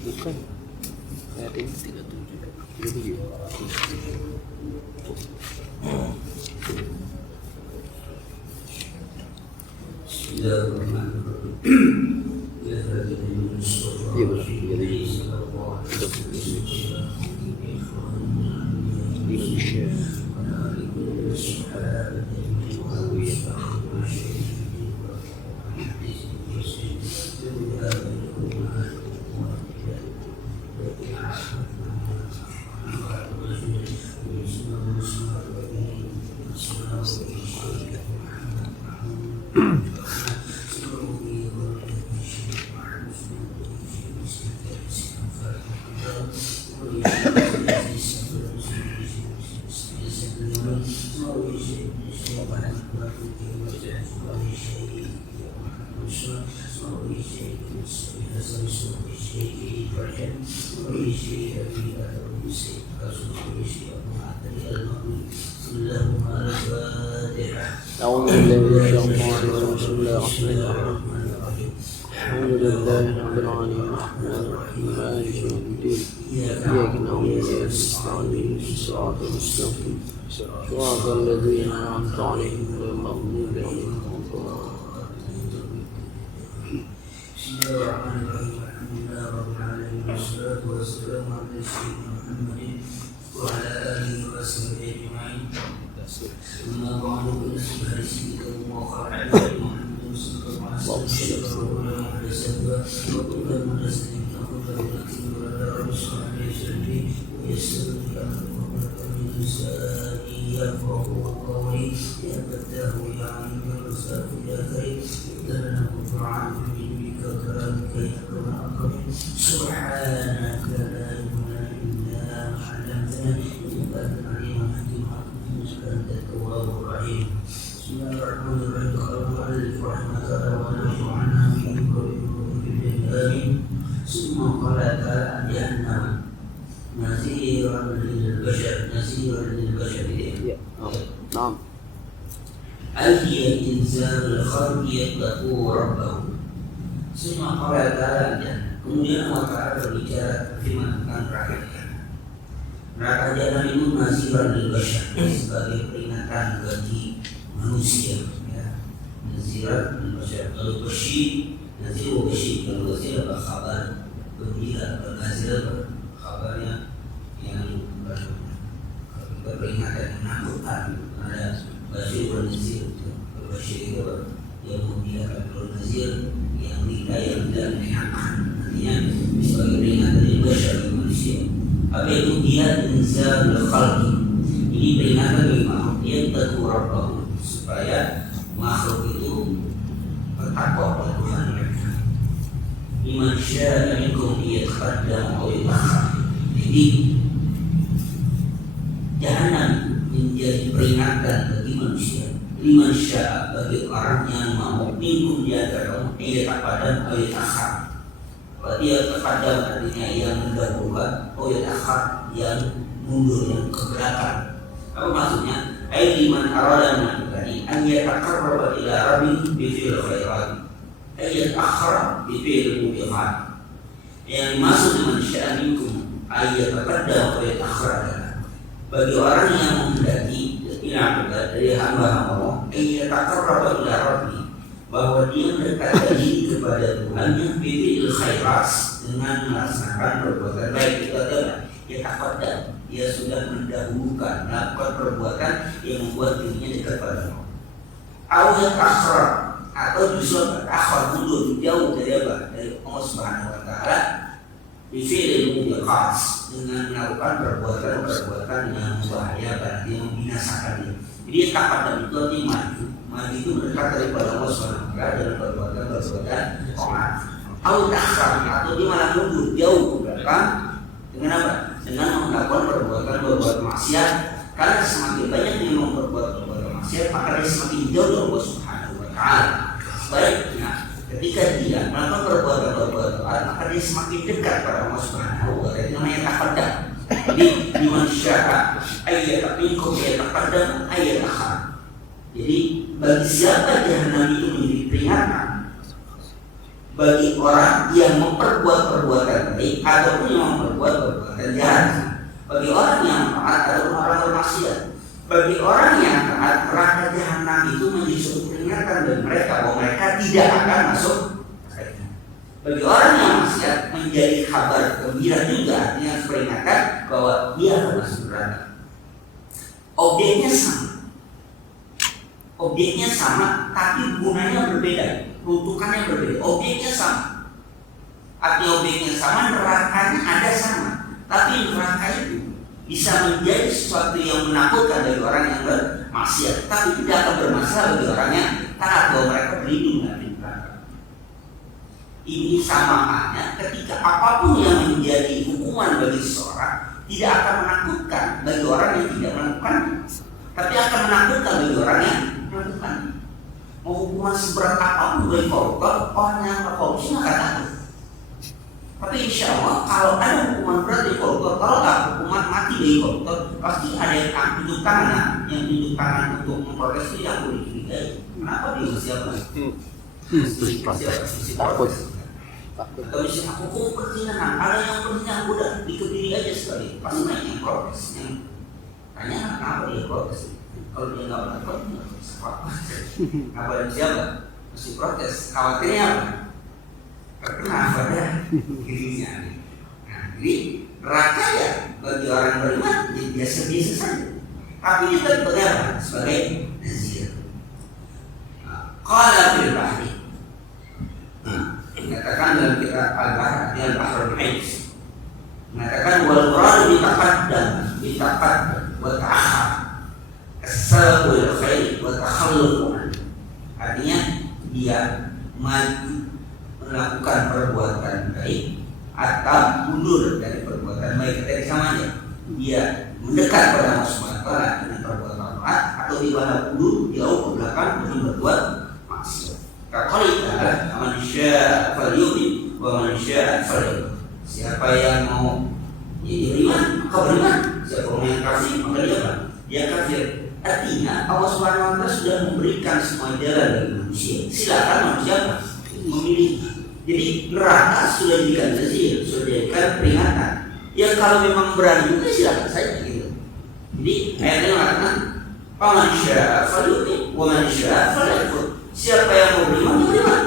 Bukan. Ayat ini 37. Iya benar. أعوذ بالله من الشيطان الرجيم. بسم الله الرحمن الرحيم. الحمد لله رب العالمين الرحمن الرحيم مالك يوم الدين إياك نعبد وإياك نستعين صراط المستقيم صراط الذين أنعمت عليهم غير المغضوب عليهم ولا الضالين. بسم الله الرحمن الرحيم. الحمد لله رب العالمين والصلاة والسلام على سيدنا محمد وعلى آله وصحبه أجمعين. أما بعد فإن حديثكم وخير الهدي محمد صلى الله عليه وسلم وكل محدثة وكل بدعة ولا رسول الله ويسر أمركم من لساني يفقهوا قولي يا فتاه يا عليم الرزاق يا كريم لنا القرآن بك كلامك يا أكرم سبحانك لا علم لنا إلا ما علمتنا إنك أنت العليم الحكيم أنت التواب الرحيم. بسم الله الرحمن الرحيم. قال المؤلف رحمه الله ونفعنا به آمين. ثم قال تعالى جهنم نذيرا للبشر نعم. أي إنسان الخلق يتقوا ربه. ثم قال تعالى kemudian Allah Ta'ala berbicara firman tentang neraka jahanam itu naziran lil bashar sebagai peringatan bagi manusia ya. Naziran lil bashar. Kalau bersih nazir wa bersih, kalau bersih apa kabar gembira, nazir kabarnya yang berperingatan menakutkan. Ada bersih wa nazir. Bersih itu yang menggembirakan, kalau nazir yang yang tidak menyenangkan. Artinya sebagai peringatan lil bashar bagi manusia. Apa itu dia inzal khalqi? Ini peringatan bagi makhluk yang tahu Rabbahu, supaya makhluk itu bertakwa kepada Tuhan mereka. Liman syaa minkum yataqaddam aw yata'akhkhar. Jadi jahanam menjadi peringatan bagi manusia. Liman syaa, bagi orang yang mau minkum di antara kamu yataqaddam aw yata'akhkhar. Dia terkadang artinya yang mendahulukan, akhar yang mundur, yang ke belakang. Apa maksudnya? Liman arada menakutani an yataqarraba ila rabbih bi fi'l khairat. Akhara bi fi'l mubiqat. Yang dimaksud dengan syaa minkum yataqaddam wa yata'akhkhar. Bagi orang yang menghendaki dari hamba-hamba Allah, yataqarraba ila rabbih, bahwa dia mendekatkan diri kepada Tuhannya bil khairat, dengan melaksanakan perbuatan baik. Itu adalah dia sudah mendahulukan melakukan perbuatan yang membuat dirinya dekat pada Allah. Awal akhir, atau justru akhir mundur jauh dari apa? Dari Allah Subhanahu Wa Taala. Bifil mubiqat, dengan melakukan perbuatan yang membahayakan, yang membinasakan dia. Jadi takkan itu artinya maju itu mendekat daripada Allah SWT dalam perbuatan taat. Atau dia malah mundur jauh ke belakang dengan apa? Dengan melakukan perbuatan maksiat. Karena semakin banyak dia memperbuat perbuatan maksiat, maka dia semakin jauh dari Allah Subhanahu Wa Taala. Sebaliknya, ketika dia melakukan perbuatan taat, maka dia semakin dekat pada Allah Subhanahu Wa Taala. Itu namanya taqaddam. Jadi liman syaa ayat minkum yataqaddam ayat akhar. Jadi bagi siapa jahanam itu menjadi peringatan, bagi orang yang memperbuat perbuatan baik ataupun yang memperbuat perbuatan jahat, bagi orang yang taat ataupun orang bermaksiat. Bagi orang yang taat, neraka jahanam itu menjadi suatu peringatan bagi mereka bahwa mereka tidak akan masuk neraka. Bagi orang yang maksiat menjadi kabar gembira juga, artinya peringatan bahwa dia akan masuk neraka. Objeknya sama, tapi gunanya berbeda, peruntukannya berbeda. Objeknya sama, artinya objeknya sama, nerakanya ada sama, tapi neraka itu bisa menjadi sesuatu yang menakutkan bagi orang yang bermaksiat, tapi tidak akan bermasalah bagi orang yang taat, bahwa mereka berlindung dari neraka. Ini sama halnya ketika apapun yang menjadi hukuman bagi seseorang tidak akan menakutkan bagi orang yang tidak melakukan, tapi akan menakutkan bagi orang yang melakukan. Mau hukuman seberat apapun bagi koruptor, orang yang korupsi akan takut. Tapi insya Allah kalau ada hukuman berat di koruptor, kalau ada hukuman mati di koruptor, pasti ada yang tunjuk tangan, yang tunjuk tangan untuk memprotes itu yang boleh dicurigai. Kenapa dia siapa? Takut. Atau misalnya hukum perzinahan, ada yang berzina udah dikebiri aja sekali, pasti naik yang protes. Yang tanya kenapa dia protes? Kalau dia nggak berani, nggak bisa protes. Apa dan siapa? Mesti protes. Khawatirnya apa? Terkena pada dirinya. Nah, jadi neraka ya bagi orang beriman jadi biasa-biasa saja. Tapi kita bagaimana sebagai nazir. Qala fil bahri. Mengatakan dalam kitab Al-Bahr di Al-Bahrul Hijz. Mengatakan wal murad bitaqaddam wa ta'akhkhar. As-sabqu khair wa takhalluf. Artinya dia maju melakukan perbuatan baik atau mundur dari perbuatan baik. Tadi samanya dia mendekat pada Allah Subhanahu wa taala dengan perbuatan taat, atau di mana mundur jauh ke belakang dengan berbuat maksiat. Kaqali ta'ala man syaa falyu'min wa man syaa falyakfur. Siapa yang mau jadi beriman maka beriman, siapa yang kafir maka dia kafir. Artinya Allah Subhanahu wa taala sudah memberikan semua jalan bagi manusia. Silakan manusia memilih. Jadi neraka sudah dijadikan nazir, sudah dijadikan peringatan. Ya kalau memang berani juga silakan saja gitu. Jadi ayatnya mengatakan faman syaa falyu'min wa man syaa falyakfur. Siapa yang mau beriman dia beriman.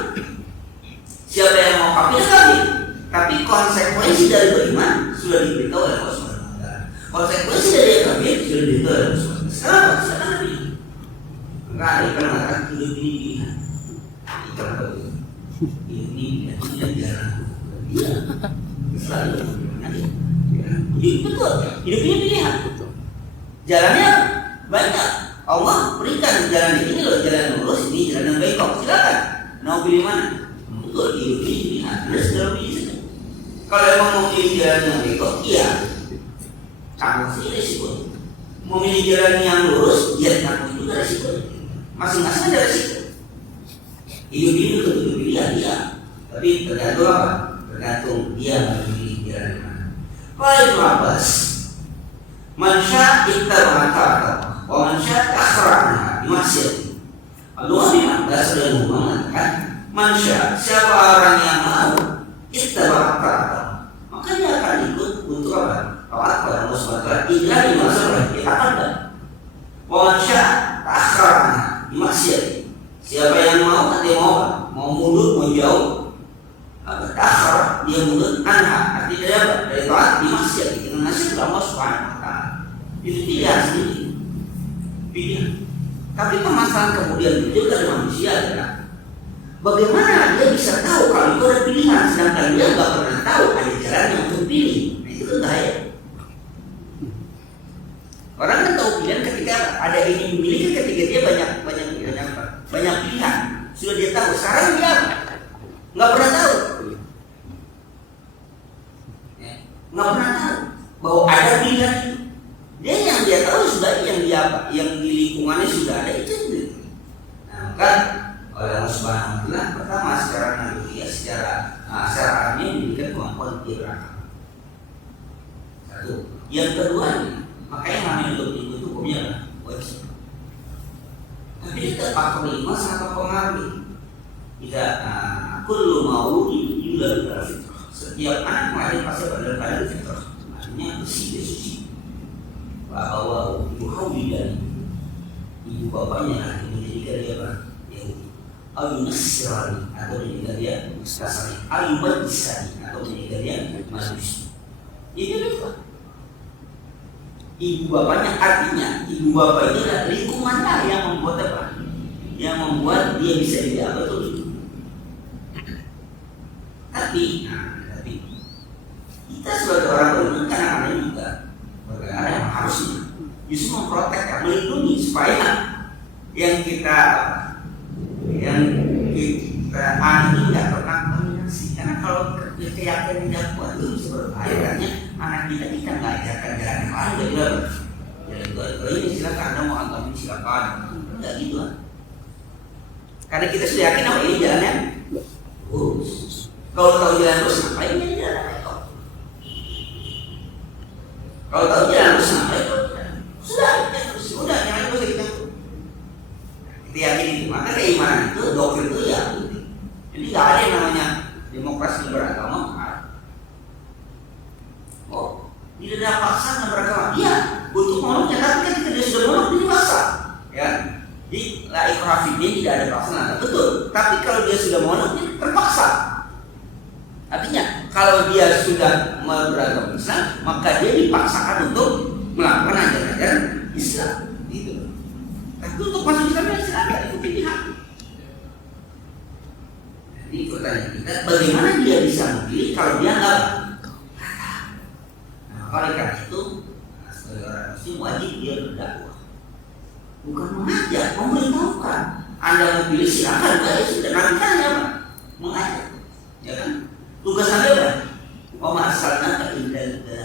Siapa yang mau kafir kafir. Tapi konsekuensi dari beriman sudah diberitahu oleh Allah Subhanahu wa taala. Konsekuensi dari kafir sudah diberitahu oleh Allah Subhanahu wa taala. Sekarang silakan beriman. Enggak ada yang mengatakan hidup ini pilihan. Itu ini jalan dia selalu betul, hidup ini pilihan, jalannya banyak. Allah berikan jalan ini loh, jalan lurus ini, jalan yang baik. Kok silakan mau pilih mana? Betul, hidup ini pilihan, Anda sudah pilih saja. Kalau emang mau pilih jalan yang baik, iya tanggung sih resiko. Mau pilih jalan yang lurus, ya tanggung juga resiko. Masing-masing ada resiko. Hidup ini betul pilihan dia, tapi tergantung apa? Tergantung dia memilih jalan mana. Kalau Ibnu Abbas, man syaa ittaba'a ta'ata wa man syaa akhara bi maksiat. Abdullah bin Abbas radhiyallahu anhu mengatakan, man syaa, siapa orang yang mau ittaba'a ta'ata, maka dia akan ikut untuk apa? Taat kepada Allah Subhanahu wa taala, illa bi maksiat yataqaddam. Wa man syaa akhara bi maksiat. Siapa yang mau, dia mau mundur, mau jauh, akhir dia mundur, anha, artinya dia apa? Dari taat di maksiat, dengan nasib Allah Subhanahu wa taala. Itu pilihan sendiri, pilihan. Tapi permasalahan kemudian muncul dari manusia adalah bagaimana dia bisa tahu kalau itu ada pilihan, sedangkan dia nggak pernah tahu ada jalan yang untuk pilih. Nah, itu kan bahaya. Orang kan tahu pilihan ketika ada ini memilih, ketika dia banyak pilihan, sudah dia tahu. Sekarang dia nggak pernah tahu, nggak pernah tahu bahwa ada pilihan. Dia yang dia tahu sudah yang di lingkungannya sudah ada itu. Nah, kan oleh Allah Subhanahu wa taala pertama secara naluri, secara alamiah memberikan kemampuan dia berakal. Satu. Yang kedua, makanya namanya untuk itu hukumnya wajib. Tapi kita faktor 5 sangat mempengaruhi. Kita kullu mauludin yuladu ala fitrah. Setiap anak lahir pasti pada keadaan fitrah. Artinya bersih dan suci. Bahwa yuhawwidan, ibu bapaknya menjadikan dia apa? Yahudi. Au Nasrani atau menjadikan dia Nasrani. Au Majusani atau menjadikan dia Majusi. Ini apa? Ibu bapaknya, artinya ibu bapak itu adalah lingkungannya yang membuat apa? Yang membuat dia bisa jadi apa tuh? Tapi kita sebagai orang beriman kadang-kadang juga bagaimana yang harusnya justru memprotek, melindungi supaya yang kita ini tidak terkontaminasi. Karena kalau keyakinan tidak kuat itu bisa berbahaya. Karena anak kita nggak ajarkan jalan yang lain, kalau ini silakan Anda mau agamin silakan, nggak gitu kan? Karena kita sudah yakin apa ini jalannya lurus. Kalau tahu jalan lurus, ngapain ini jalan itu? Kalau tahu jalan lurus, ngapain itu? Sudah, yang lain bisa kita. Kita yakin itu, maka keimanan itu, doktrin itu ya. Jadi nggak ada yang namanya demokrasi beragama. Oh, tidak ada paksaan beragama. Iya, untuk monoknya, tapi ketika dia sudah monok dia paksa, ya. Jadi la ikraha fiddin, tidak ada paksaan. Betul. Tapi kalau dia sudah monok dia terpaksa. Artinya kalau dia sudah beragama Islam, maka dia dipaksakan untuk melakukan ajaran-ajaran Islam. Gitu. Tapi untuk masuk Islam ya silakan, itu pilihan. Jadi pertanyaan kita, bagaimana dia bisa memilih kalau dia nggak? Nah, oleh karena itu, sebagai orang Muslim wajib dia berdakwah, bukan mengajar, memberitahukan. Anda mau pilih silakan, baik sudah nanti kan ya Pak, mengajar, ya kan? Tugas Anda apa? Masalahnya tidak ada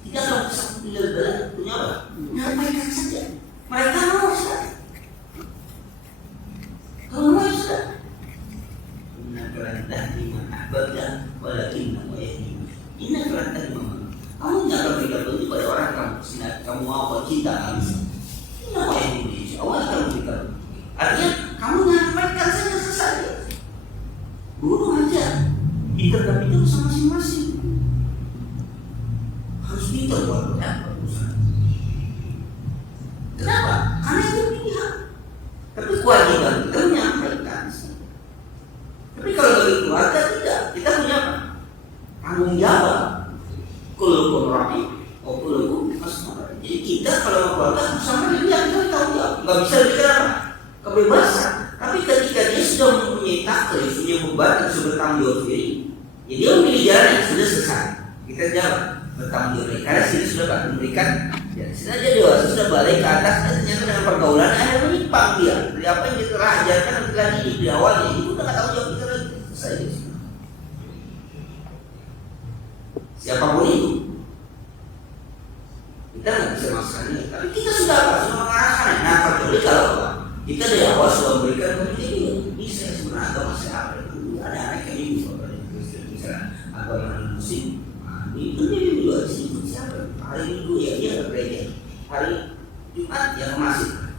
kesempatan tidak punya apa? Nyampaikan saja. Mereka mau sudah. Kalau mau sudah. Inna tahdi man ahbabta walakinna wa yahdi. Inna tahdi man. Kamu jangan berikan itu pada orang kamu mau apa cinta habis. Inna wa yahdi. Allah akan berikan. Artinya kamu nyampaikan saja selesai. Bunuh aja. Pintar itu sama masing-masing. Harus pintar buat urusan. Kenapa? Karena itu pilihan. Tapi kewajiban kita menyampaikan. Tapi kalau bagi keluarga tidak, kita punya tanggung jawab. Kullukum ra'in wa kullukum mas'ulun. Jadi kita kalau keluarga sama dia kita tanggung jawab. Enggak bisa bicara kebebasan. Tapi ketika dia sudah mempunyai taklif, punya beban dan sudah bertanggung jawab diri, ya dia memilih jalan yang sudah selesai. Kita jawab bertanggung jawab karena sini sudah memberikan. Ya, sudah dia dewasa, sudah balik ke atas, dan ternyata dengan pergaulan akhirnya menyimpang dia. Dari apa yang kita telah ajarkan lagi di awalnya, itu udah nggak tahu jawab kita lagi. Selesai. Siapapun itu, kita nggak bisa maksudnya. Tapi kita sudah apa? Sudah mengarahkan. Nah, kecuali kalau kita dari awal sudah memberikan ini saya sebenarnya agama saya apa? Ada anak yang ini misalnya agama Muslim. Itu dia juga sih siapa? Hari Minggu ya dia ke gereja. Hari Jumat ya masih.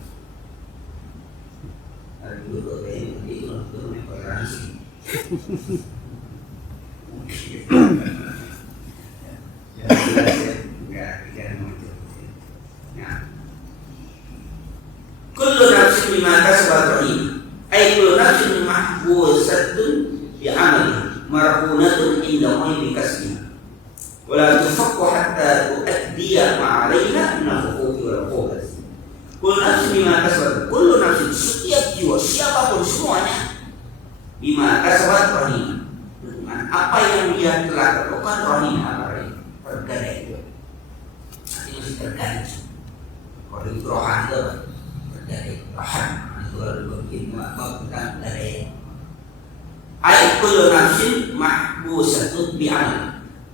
Hari Minggu ke gereja itu namanya toleransi. Kullu nafsin bima kasabat rahina. Ay kullu nafsin mahbusatun bi amali marhunatun inda Allah bi kasbiha. Wala tufakku hatta tuaddiya ma 'alaiha min al-huquqi wal 'uqubat. Kullu nafsin bima kasabat. Kullu nafsin, setiap jiwa siapapun semuanya bima kasabat rahina. Dengan apa yang dia telah lakukan rahina apa rahina? Tergadai itu. Nanti masih tergadai. Kalau itu rohan itu tergadai. Rohan itu kalau bikin makhluk tentang tergadai. Ayat kullu nafsin mahbusatun bi amal.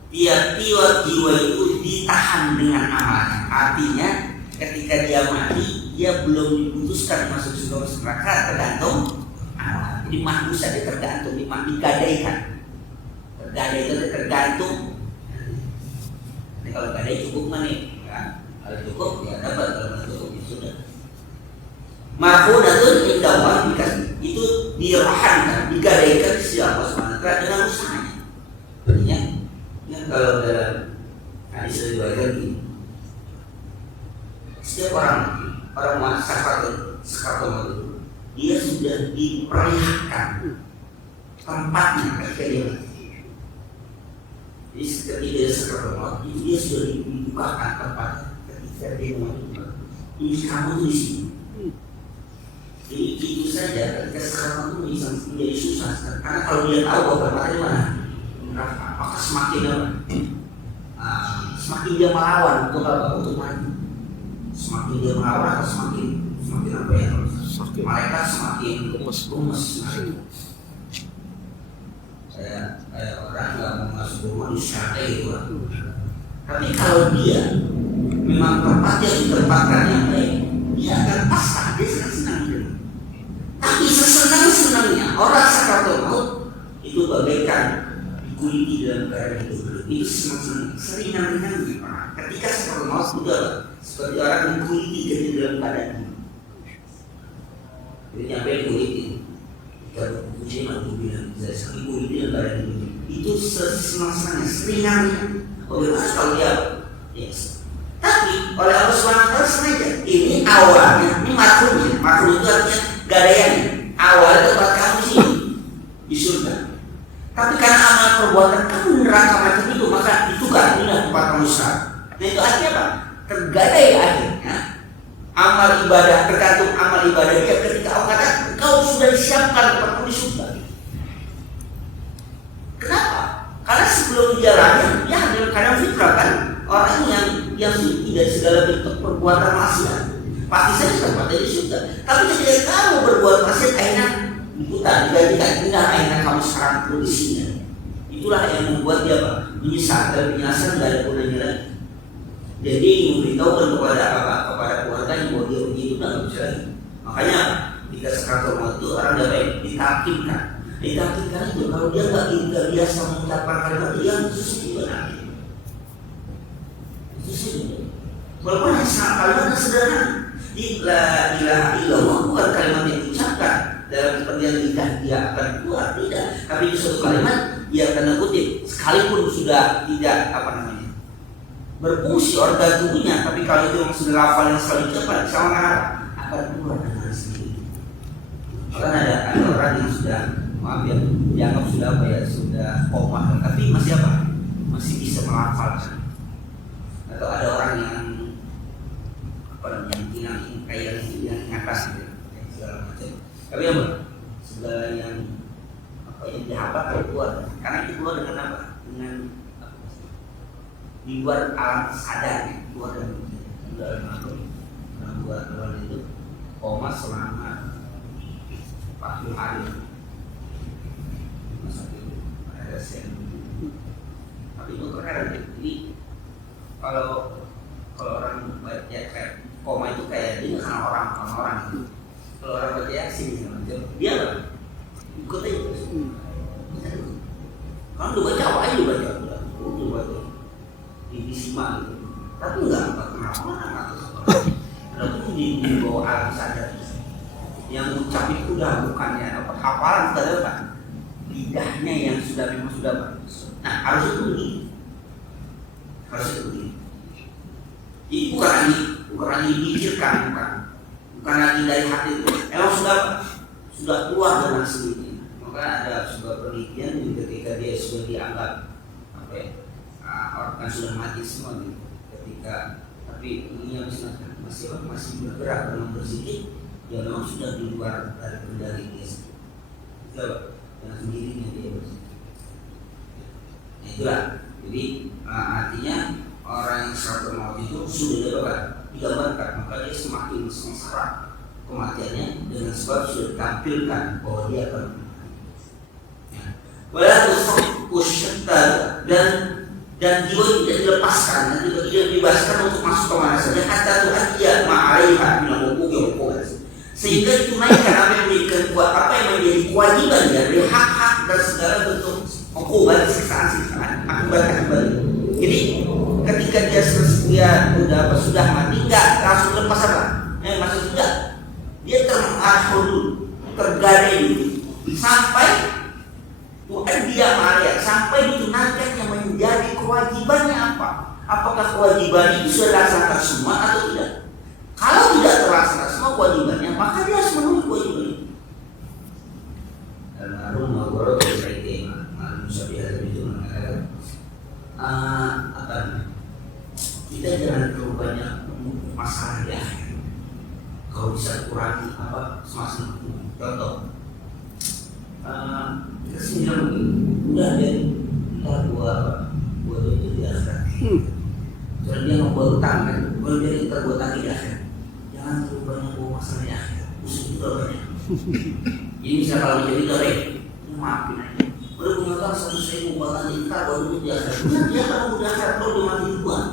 Tiap-tiap jiwa itu ditahan dengan amalnya. Artinya ketika dia mati, dia belum diputuskan masuk surga masuk neraka, tergantung amal. Jadi mahbus saja tergantung, digadaikan. Tergadai itu tergantung. Jadi kalau gadai cukup mana? Ya, kalau cukup ya dapat, kalau tidak cukup ya sudah. Mahfudatun inda Allah itu dirahankan, digadaikan siapa diarahkan tempatnya ketika dia mati. Jadi ketika dia sakaratul maut itu dia sudah dibukakan tempatnya ketika dia mati. Ini kamu tuh di sini. Jadi itu saja ketika sakaratul maut itu bisa menjadi susah karena kalau dia tahu bahwa mati mana neraka, maka semakin apa? Semakin dia melawan untuk apa? Untuk mati. Semakin dia melawan atau semakin apa ya? Mereka semakin gemes. Saya orang nggak mau masuk rumah di syariah gitu lah. Tapi kalau dia memang tempatnya ditempatkan yang baik, dia akan pasrah, dia senang-senang gitu. Tapi sesenang-senangnya orang sakaratul maut itu bagaikan dikuliti dalam keadaan hidup. Itu senang-senang, seringan-ringan. Ketika sakaratul maut sudah seperti orang dikuliti dalam keadaan hidup. Jadi nyampe kuliti. Kalau ujian aku bilang bisa sekali kuliti dalam keadaan hidup. Itu senang-senangnya, seringan-ringan. Bagaimana kalau dia? Yes. Tapi oleh Allah SWT sengaja. Ini awalnya, ini makhluknya. Makhluk itu artinya gadaiannya. Awalnya tempat kamu sih di surga. Tapi karena amal perbuatan kamu neraka macam itu, maka itu kan inilah tempat kamu sekarang. Nah itu artinya apa? Tergadai akhirnya amal ibadah, tergantung amal ibadah dia ketika Allah kata kau sudah disiapkan tempatmu di surga. Kenapa? Karena sebelum dia lahir, dia adalah kadang fitrah kan, orang yang tidak segala bentuk perbuatan maksiat pasti saja tempatnya di surga. Tapi ketika kamu berbuat maksiat, akhirnya diputar, digantikan, tidak akhirnya kamu sekarang perlu di sini. Itulah yang membuat dia apa? Menyesal, dan menyesal tidak ada gunanya lagi. Jadi memberitahukan kepada keluarganya bahwa dia begitu tidak bisa lagi. Makanya jika sakaratul maut itu orang dapat ditakimkan. Ditakimkan itu kalau dia nggak biasa mengucapkan kalimat yang itu benar. Itu sih. Walaupun kalimatnya sederhana. La ilaha illallah bukan kalimat yang diucapkan dalam pengertian lidah dia akan keluar, tidak. Tapi di suatu kalimat dia akan kutip sekalipun sudah tidak berfungsi organ tubuhnya, tapi kalau itu yang sudah hafal yang selalu cepat sama akan keluar dengan sendiri. Bahkan ada orang yang sudah yang dianggap sudah sudah koma, tapi masih masih bisa menghafalkan. Atau ada orang yang yang kayak yang atas gitu, segala macam. Tapi segala yang yang dihafal keluar, karena itu keluar dengan apa? Dengan di luar alam sadar, keluar dari luar itu koma selama 40 hari. Masa itu ada sen. Tapi itu keren. Jadi kalau orang baca kayak koma itu kayak dia karena orang itu. Kalau orang baca Yasin dia ikut aja terus. Kalau udah baca apa aja baca. Disimak gitu. Tapi enggak kenapa itu di bawah alam sadar. Yang ucap itu udah bukannya hafalan sudah dapat. Lidahnya yang memang sudah bagus. Nah harus itu begini. Jadi bukan lagi dipikirkan, bukan lagi dari hati itu. Emang sudah keluar dengan sendirinya. Maka ada sebuah penelitian ketika dia sudah dianggap orang sudah mati semua gitu. Ketika tapi ininya masih bergerak dalam berzikir, ya memang sudah di luar dari kendali dia sendiri. Dengan sendirinya dia berzikir. Nah, itulah. Jadi artinya orang yang sakaratul maut itu sudah digambarkan, maka dia semakin sengsara kematiannya dengan sebab sudah ditampilkan bahwa dia akan mati. Wala tusaffu syaitan dan jiwa tidak dilepaskan, dan tidak dibebaskan untuk masuk ke mana saja hatta tu'addiya ma'alaiha min al-huquq sehingga ditunaikan apa yang menjadi kewajiban dari hak-hak dan segala bentuk hukuman, siksaan akibat. Jadi ketika dia sudah mati nggak langsung lepas maksud tidak, dia tergadai sampai dia Maria sampai ditunaikan yang menjadi kewajibannya apa? Apakah kewajiban itu sudah dilaksanakan semua atau tidak? Kalau tidak terlaksana semua kewajibannya, maka dia harus memenuhi kewajiban itu. Almarhum Maulana Ibrahim Almarhum Syafi'ah itu mengatakan kita jangan terlalu banyak masalah ya. Kalau bisa kurangi semasa contoh kita sendiri udah deh kita buat itu di akhirat. Kalau dia mau buat utang kan, kalau dia kita buat utang di akhirat, jangan terlalu banyak bawa masalah di akhirat. Musuh itu banyak. Jadi misalnya kalau menjadi dore, maafin aja. Udah punya utang 100.000 bahkan kita baru itu di akhirat. Dia kalau di akhirat kalau dia mati duluan,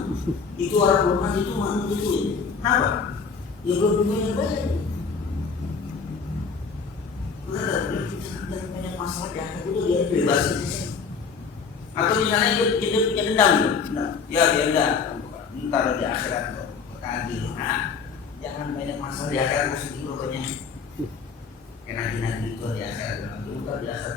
itu orang belum mati itu mati itu. Kenapa? Ya belum punya bayar. Udah banyak masalah di akhirat itu dia bebas sih. Atau misalnya dia punya dendam gitu, ya dia enggak, ntar di akhirat kok keadil. Nah, jangan banyak masalah di akhirat musuh itu banyak. Nagi-nagi itu di akhirat, ntar di akhirat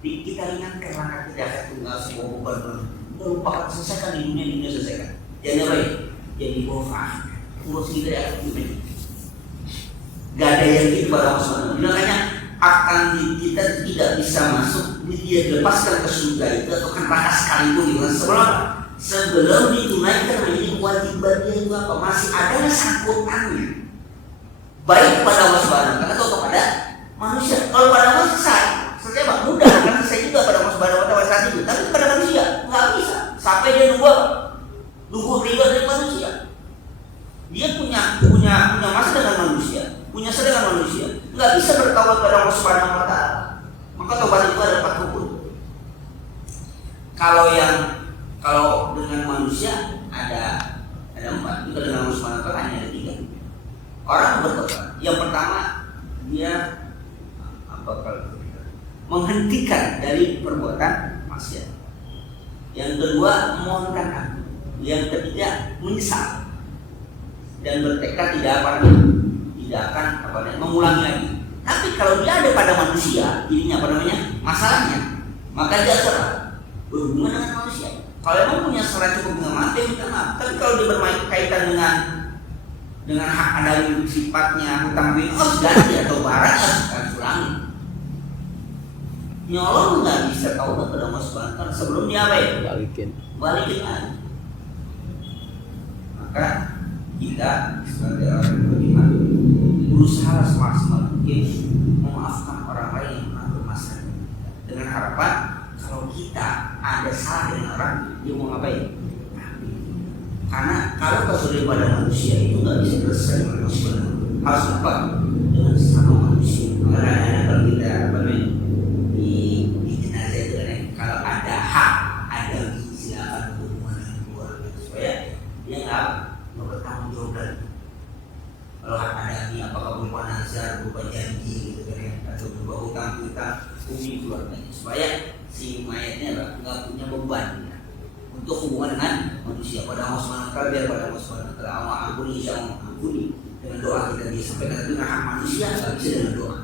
kita ingatkan langkah di akhirat itu nggak semua beban. Kita lupakan selesaikan di dunia selesaikan. Jangan baik, jadi bohong. Urus kita di akhirat itu. Gak ada yang gitu pada Allah. Makanya akan kita tidak bisa masuk, dia dilepaskan ke surga itu atau ke neraka sekalipun gitu. Sebelum ditunaikan menjadi kewajiban dia itu apa? Masih ada sangkutannya, baik kepada Allah Subhanahu wa taala atau kepada manusia. Kalau pada Allah selesai Pak, mudah kan selesai juga pada Allah Subhanahu wa taala saat itu. Tapi kepada manusia nggak bisa. Sampai dia nunggu riba dari manusia. Dia punya masa dengan manusia, punya sedang manusia, nggak bisa bertaubat pada Allah Subhanahu wa taala. Maka taubat itu ada 4 rukun. Kalau dengan manusia ada 4, juga dengan Allah Subhanahu wa taala hanya ada 3. Orang bertobat. Yang pertama dia menghentikan dari perbuatan maksiat. Yang kedua memohonkan ampun. Yang ketiga menyesal dan bertekad tidak akan mengulangi lagi. Tapi kalau dia ada pada manusia, masalahnya, maka dia berhubungan dengan manusia. Kalau memang punya salah cukup dengan mati, minta maaf. Tapi kalau dia berkaitan dengan hak adami sifatnya, hutang budi, ganti atau barang harus ulangi. Nyolong nggak bisa tahu kepada Allah Subhanahu wa taala sebelum dia balikin lagi. Maka kita sebagai orang beriman berusaha semaksimal mungkin memaafkan orang lain yang pernah bermasalah dengan harapan kalau kita ada salah dengan orang dia mau ngapain? Karena kalau kesulitan pada manusia itu nggak bisa selesai dengan manusia, harus apa? Dengan sesama manusia. Karena kalau kita di jenazah itu kan kalau ada hak ada silakan berhubungan dengan keluarga supaya dia nggak bertanggung jawab lagi. Kalau ada ini apakah berupa nazar, berupa janji gitu kan ya, atau berupa hutang umi keluarganya supaya si mayatnya nggak punya beban ya, untuk hubungan dengan manusia. Pada Allah Subhanahu wa taala biar pada Allah Subhanahu wa taala Allah ampuni insyaallah ampuni dengan doa kita dia sampaikan dengan hak manusia nggak bisa dengan doa.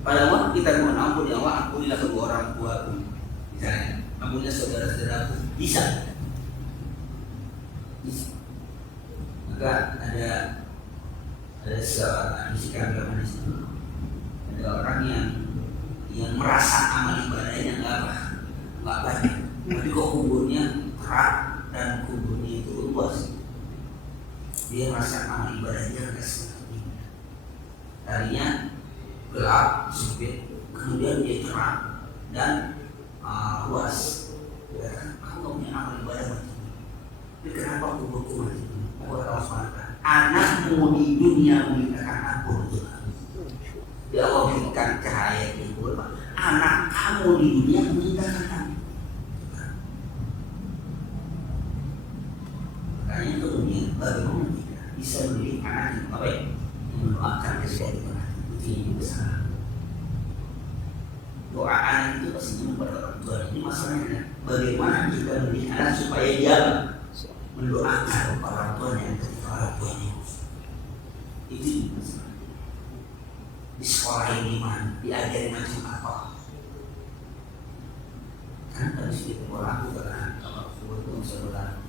Pada Allah kita mohon ampun ya Allah, ampunilah kedua orang tuaku misalnya, ampunilah saudara-saudaraku bisa. Maka ada seorang sikap agama di situ. Ada orang yang merasa amal ibadahnya nggak banyak, tapi kok kuburnya kerak dan kuburnya itu luas. Dia merasa amal ibadahnya nggak seperti ini. Tadinya gelap, sempit, kemudian dia terang dan luas. Ya, aku nggak punya amal ibadah macam ini. Tapi kenapa kuburku macam ini? Anakmu di dunia memintakan ampun untuk kamu. Dia Allah berikan cahaya di kubur. Anak kamu di dunia memintakan ampun. Makanya kemudian bagaimana kita bisa mendidik anak yang baik, mendoakan sesuatu yang besar. Doa anak itu pasti kepada orang tua. Ini masalahnya bagaimana kita mendidik anak supaya dia mendoakan orang tuanya yang ketika orang tuanya itu di sekolah ini diajari macam apa kan tadi sedikit orang aku karena kalau aku itu saudara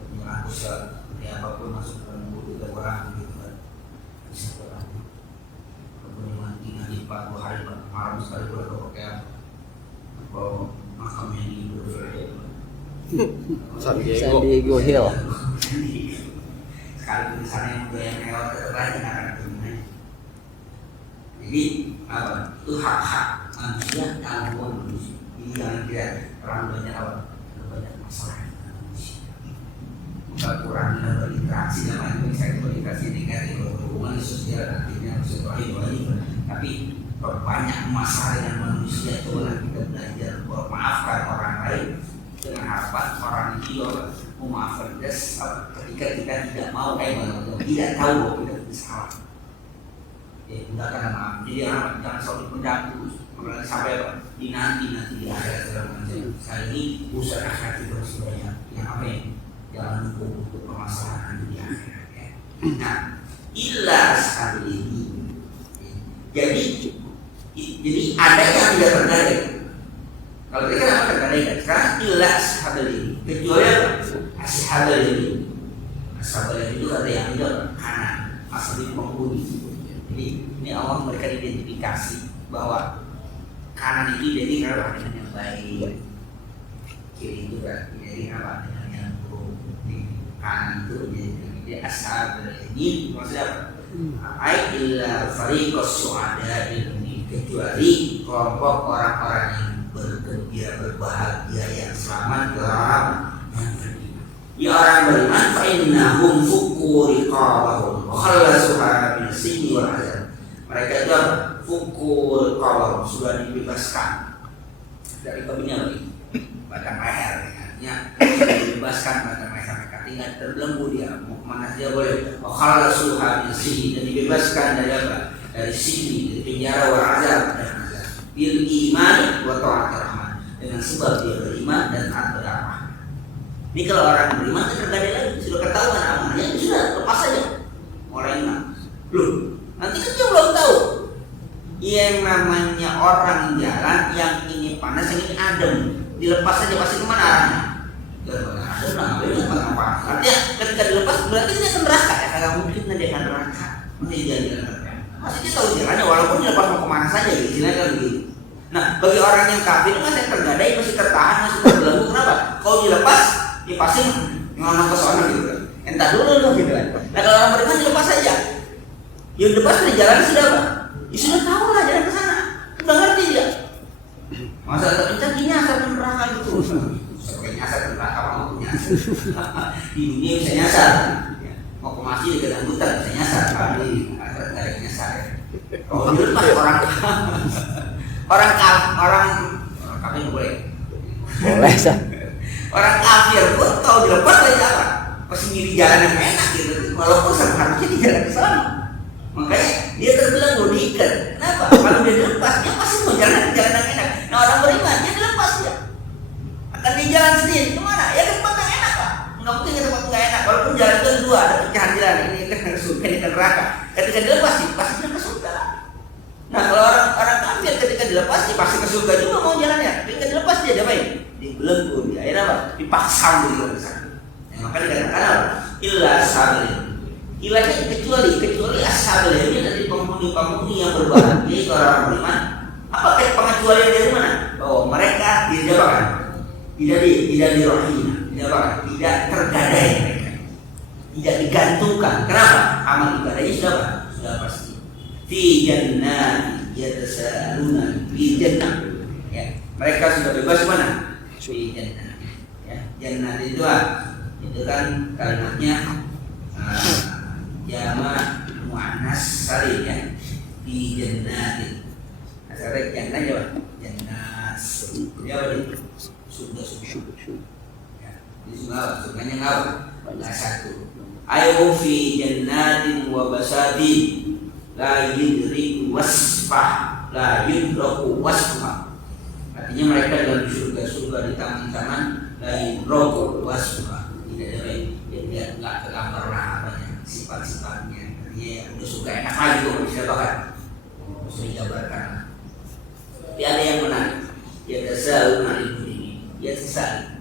penyerang seperti apapun masuk ke dalam buku dan orang gitu kan bisa orang sekali kalau kayak makam yang di San Diego Hill. Sekali di sana yang budaya mewah terbaik akan bermain. Jadi apa? Itu hak-hak manusia yang manusia. Ini jangan kira orang banyak apa? Banyak masalah dengan manusia. Bukan kurang berinteraksi dengan manusia, berinteraksi negatif, hubungan sosial artinya silaturahmi, tapi banyak masalah dengan manusia itu kita belajar memaafkan orang lain dengan harapan orang itu memaafkan kita ketika kita tidak mau tidak tahu bahwa kita salah. Ya, hendakkan maaf. Jadi jangan selalu mendaku sampai nanti di akhirat segala macam. Sekali ini usaha akhirat itu harus banyak. Yang apa ya? Jangan nunggu untuk permasalahan di akhirat. Ya. Nah, illa sekali ini. Jadi ada yang tidak tergadai. Kalau mereka apa tergadai? Sekarang illa sekali ini. Kecuali apa? Ashabul ini. Ashabul itu ada yang tidak kanan, asal itu penghuni. Jadi ini Allah memberikan identifikasi bahwa kanan itu identik apa dengan yang baik, kiri itu identik apa dengan yang buruk. Kanan itu identik ashabul ini maksudnya apa? Illa fariqus su'ada ini, kecuali kelompok orang-orang yang bergembira berbahagia yang selamat ke orang yang beriman. Ya orang beriman fa innahum fuku riqabahum wa khallasuha min sinni wal azab. Mereka itu fuku riqabahum, sudah dibebaskan dari kebenaran batang leher, artinya dibebaskan batang leher mereka, tinggal terbelenggu dia mau kemana saja boleh. Wa khallasuha min sinni, dan dibebaskan dari apa? Dari sini, dari penjara wal azab dan azab. Bil iman wa ta'at rahman, dengan sebab dia beriman dan taat berdoa. Ini kalau orang beriman itu tergadai lagi, sudah ketahuan amalnya, sudah lepas saja. Orang iman, loh, nanti kan dia belum tahu. Yang namanya orang jalan yang ini panas, yang ini adem, dilepas saja pasti kemana arahnya? Artinya ketika dilepas berarti dia akan neraka ya, kalau mungkin dia akan neraka, masih jalan neraka. Masih dia tahu jalannya walaupun dilepas mau kemana saja, istilahnya kan begitu. Nah, bagi orang yang kafir masih tergadai, masih tertahan, masih terbelenggu. Kenapa? Kalau dilepas, dia pasti ngelonong ke sana gitu kan. Entah dulu gitu kan. Nah, kalau orang beriman dilepas saja. Yang lepas dari jalan sudah apa? Ya sudah tahu lah jalan ke sana. Udah ngerti dia. Masa terpencet gini asal neraka gitu. Sampai nyasar ke neraka mau nyasar. Di dunia bisa nyasar. Mau ke masjid ke dalam hutan bisa nyasar. Kalau di akhirat enggak ada nyasar. Kalau dilepas orang kafir boleh. Boleh sah. Orang kafir pun kalau dilepas saja apa? Pasti milih jalan yang enak gitu. Walaupun seharusnya di jalan ke sana. Makanya dia terbelenggu diikat. Kenapa? Kalau dia dilepas, dia pasti mau jalan ke jalan yang enak. Nah, orang beriman dia dilepas dia akan di jalan sendiri kemana? Ya ke tempat yang enak pak. Nggak mungkin ke tempat nggak enak. Walaupun jalan itu dua, ada pecahan jalan. Ini kan surga, ini kan neraka. Ketika dilepas sih pasti dia ke surga. Nah, kalau orang kafir ketika dilepas dia pasti ke surga juga mau jalannya. Ketika dilepas dia diapain? Dibelenggu dia. Akhirnya apa? Dipaksa gitu ke sana. Ya, makanya dikatakan apa? Illa sabil. Ilahnya kecuali ashabil ini dari penghuni yang berbahagia itu orang beriman. Apa pengecualian dari mana? Bahwa mereka tidak apa? Tidak dirahina, tidak tergadai mereka. Tidak digantungkan. Kenapa? Amal ibadahnya sudah apa? Sudah pasti. Fi jannati yatasaaluna fi jannah. Ya, mereka sudah bebas mana? Fi jannah. Ya, jannah itu kan kalimatnya jama' muannas salim ya. Fi jannatin. Asalnya jannah ya, jannah. Ya, surga. Ya, di surganya ngapa? Banyak satu. Ayo fi jannatin wa basadin. La yudriku wasfah, la yudraku wasfah. Artinya mereka dalam surga di taman-taman la yudraku wasfah. Tidak ada lain. Dia nggak tergambar lah apanya sifat-sifatnya. Artinya yang udah suka enak lagi kok bisa bahkan bisa dijabarkan. Tapi ada yang menarik. Ya tasal ma'ilmu ini. Ya tasal.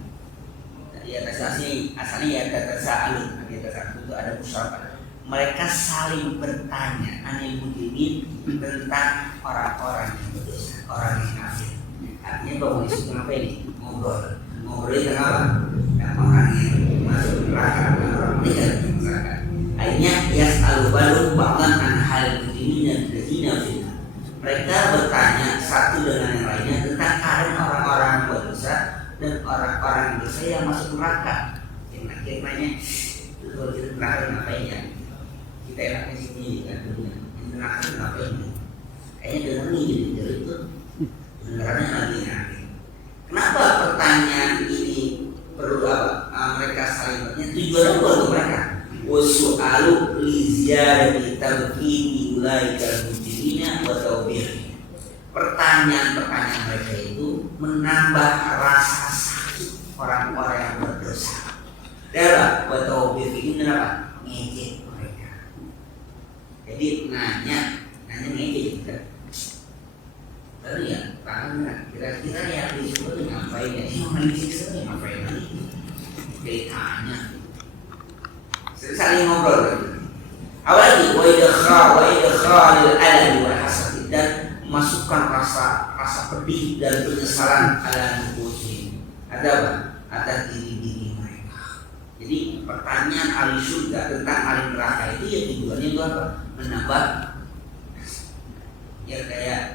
Tadi atas asalnya ya tasal. Tadi atas itu ada musyawarah. mereka saling bertanya anil mujrimin tentang orang-orang yang berdosa, orang yang kafir. Artinya bahwa itu kenapa ini? Ngobrol tentang apa? Tentang orang yang masuk neraka, orang tidak masuk neraka. Akhirnya yas'alu balum ba'dan an hal mujrimin dan ladzina fil. Mereka bertanya satu dengan yang lainnya tentang keadaan orang-orang yang berdosa dan orang-orang yang berdosa yang masuk neraka. Yang nanya itu kalau kita neraka ngapain ya? Kita enaknya sini kan dunia. Yang neraka ngapain? Kayaknya dengerin jadi itu benerannya nanti. Kenapa pertanyaan ini perlu apa? Mereka saling bertanya. Tujuannya buat mereka. Wasu'alu liziyadati tamkini ulaikal mujrimina wa tawbih. Pertanyaan-pertanyaan mereka itu menambah rasa sakit orang-orang yang berdosa. Dan wa tawbih ini apa? Ngejek mereka. Jadi nanya ngejek kan. Tadi ya, kira-kira yang disuruh ngapain ya? Yang disiksa ngapain lagi? Dia tanya. Saling ngobrol kan. Awalnya wa idkhalil alam wal hasad dan masukkan rasa pedih dan penyesalan ala nufusihim. Ada apa? Atas diri mereka. Jadi pertanyaan ahli surga tentang ahli neraka itu ya tujuannya itu apa? Menambah ya kayak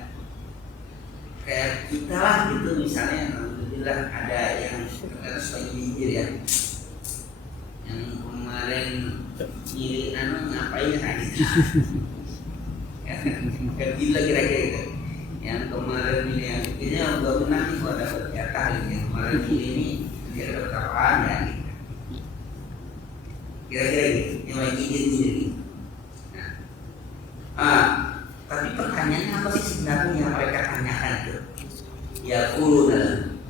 kita lah gitu misalnya. Alhamdulillah ada yang harus lagi mikir ya. Yang kemarin nyiri ngapain gitu. Kan gila kira-kira gitu. Yang kemarin ini yang kayaknya udah menang nih gua dapat jatah yang kemarin ini dia dapat apaan ya gitu. Kira-kira gitu. Yang lagi gitu. Tapi pertanyaannya apa sih sebenarnya yang mereka tanyakan itu? Ya dalam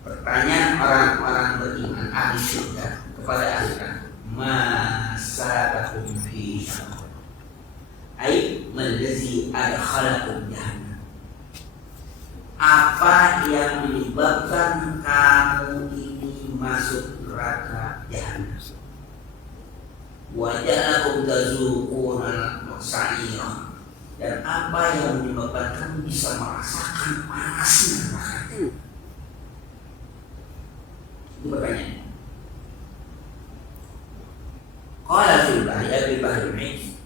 pertanyaan orang-orang beriman ahli surga kepada ahli neraka, masalakum fi syaqq, ai mallazi adkhalakum jahannam. Apa yang menyebabkan kamu ini masuk neraka jahannam? Wa ja'alakum tazuquna sa'ira, dan apa yang menyebabkan kamu bisa merasakan panasnya neraka itu? Itu pertanyaan. Qala fil bahri abi bahri ma'is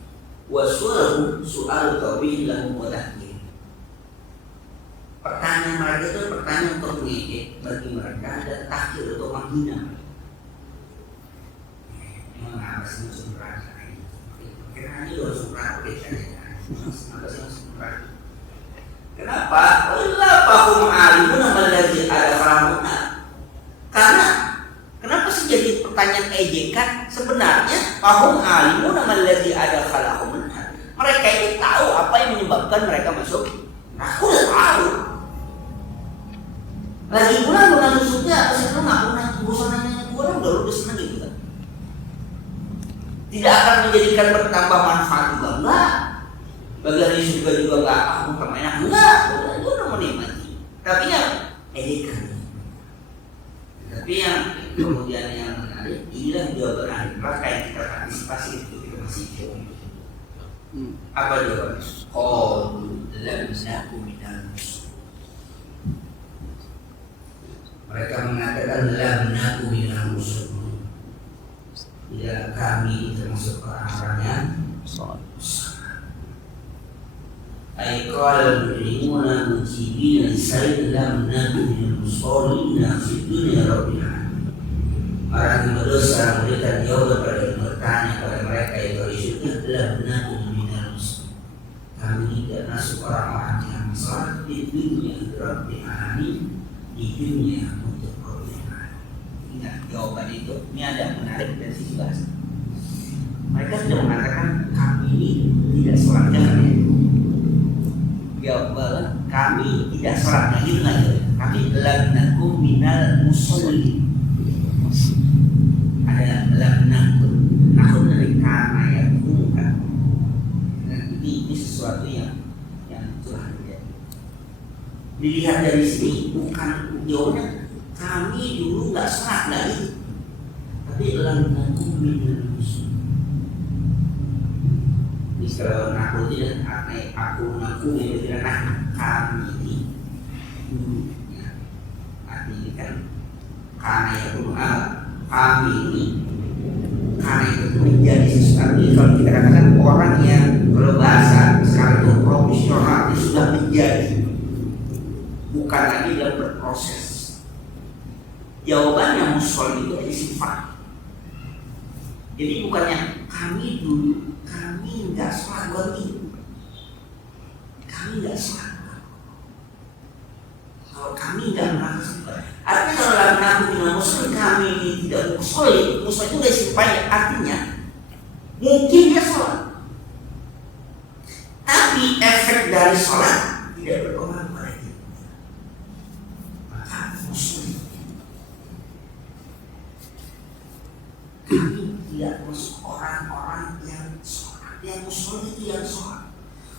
wa su'alu su'al tawbih lahum wa tahdir. Pertanyaan mereka itu pertanyaan untuk mengejek bagi mereka dan tahdir untuk menghina. Memang apa sih masuk neraka ini? Kira-kira ini masuk neraka kita. Kenapa? Allah fahum alimun alladzi adkhalahuna. Karena kenapa sih jadi pertanyaan ejekan? Sebenarnya fahum alimun alladzi adkhalahuna. Mereka ini tahu apa yang menyebabkan mereka masuk. Aku udah tahu. Lagi pula bukan maksudnya apa sih lu ngaku bosannya gua udah seneng gitu kan. Tidak akan menjadikan bertambah manfaat juga enggak. Bagi ahli surga juga enggak, aku permainan enggak, itu udah menikmati. Tapi yang ejekan. Tapi yang kemudian yang menarik, inilah jawaban ahli neraka yang kita antisipasi itu kita masih jauh. Apa jawabannya? Qalu lam naku minal muslimin. Mereka mengatakan lam naku minal muslimin. Tidak, kami termasuk orang-orang yang salat. Aikal mujrimuna mujibina lisaid lam naku minal musallina fi dunia rabbil alamin. Orang yang berdosa memberikan jawaban pada yang bertanya pada mereka itu isyuknya lam naku minal muslimin. Kami tidak masuk orang-orang yang salat di dunia rabbil alamin, di dunia untuk rabbil alamin. Ingat jawaban itu, ini ada menarik dari sisi bahasa. Mereka tidak mengatakan kami ini tidak sholat, jangan ya. Jawab kami tidak sholat, nah gitu nggak ya. Kami lam nakum minal musallin. Ada lam nakum, nakum dari karena ya bukan. Dan ini sesuatu yang telah terjadi. Dilihat dari sini bukan jawabnya kami dulu nggak sholat lagi, tapi lam nakum minal musallin. Kalau aku tidak aku itu tidak kami ini. Ya, artinya kan karena itu kami ini karena itu menjadi sesuatu. Kalau kita katakan orang yang kalau bahasa sekarang itu profesional itu sudah menjadi, bukan lagi dalam berproses. Jawabannya mushol itu ada sifat. Jadi bukannya kami dulu kami nggak sholat wajib, kami nggak sholat. Kalau kami nggak melakukan, artinya kalau dalam nabi bilang mushol kami ini tidak mushol itu udah simpanya. Artinya mungkin dia sholat, tapi efek dari sholat tidak berpengaruh pada dia. Maka mushol kami tidak masuk orang-orang yang sholat. Yang mushol itu yang sholat,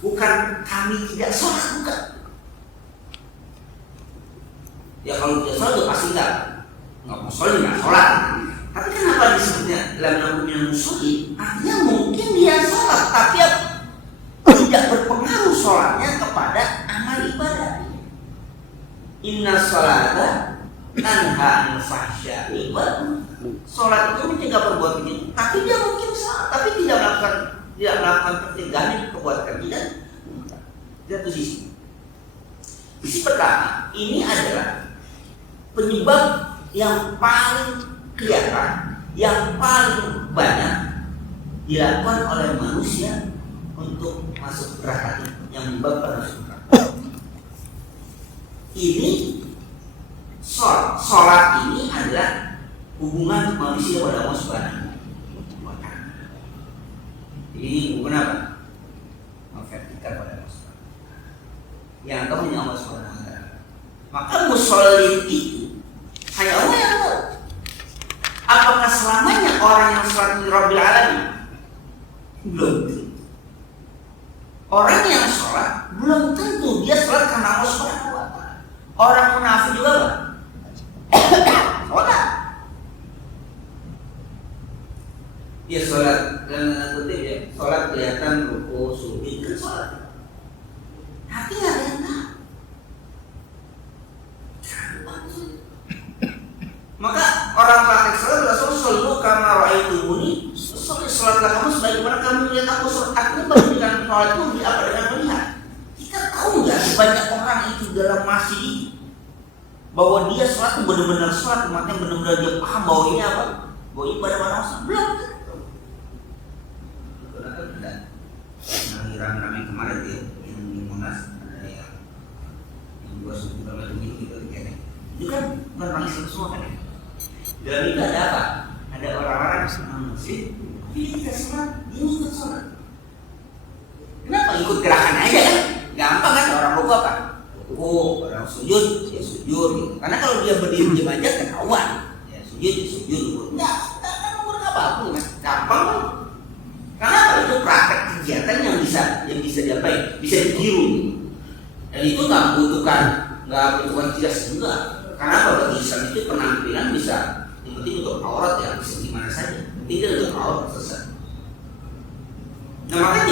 bukan kami tidak sholat, bukan. Ya kalau tidak sholat itu pasti nggak mushol, nggak sholat. Tapi kenapa disebutnya dalam namanya mushol? Artinya mungkin dia sholat, tapi tidak berpengaruh sholatnya kepada amal ibadah. Inna sholata tanha anil fahsya'i wal munkar. Sholat itu mencegah perbuatan ini, tapi dia mungkin salah, tapi tidak melakukan pencegahan perbuatan tidak. Satu sisi. Sisi pertama, ini adalah penyebab yang paling kelihatan, yang paling banyak dilakukan oleh manusia untuk masuk neraka, yang menyebabkan masuk neraka. Ini sholat ini adalah hubungan manusia pada Allah Subhanahu wa Ta'ala. Ini hubungan apa? Vertikal pada Allah Subhanahu wa Ta'ala. Yang tahu hanya Allah Subhanahu wa Ta'ala. Maka musholin itu hanya Allah yang tahu. Apakah selamanya orang yang sholat di Rabbil Alamin? Belum tentu. Orang yang sholat belum tentu dia sholat karena Allah Subhanahu wa Ta'ala. Orang munafik juga apa? Sholat. Dia sholat dalam tanda kutip ya, sholat kelihatan ruku, sujud kan sholat. Hati nggak ada yang tahu. Maka orang praktek sholat Rasul selalu kamar itu bunyi. Sholatlah kamu sebagaimana kamu melihat aku sholat. Artinya dengan sholat itu apa dengan melihat. Kita tahu nggak sebanyak orang itu dalam masjid bahwa dia sholat benar-benar sholat, makanya benar-benar dia paham bahwa ini apa? Bahwa ibadah manusia belum. Ramai kemarin dia yang di Monas ada yang 2 km itu itu kan bukan orang Islam semua kan ya. Dalam itu ada apa? Ada orang-orang muslim, tapi dia tidak sholat, dia ikut sholat. Kenapa? Ikut gerakan aja kan? Gampang kan orang ruku apa? Ruku, orang sujud, ya sujud gitu. Karena kalau dia berdiri diam aja ketahuan. Ya sujud. Enggak apa-apa, gampang kan? Karena itu praktek kegiatan yang bisa diapain, bisa ditiru. Dan itu nggak membutuhkan jelas juga. Karena bagi Islam itu penampilan bisa, yang penting untuk aurat ya bisa gimana saja. Tidak untuk aurat selesai. Nah makanya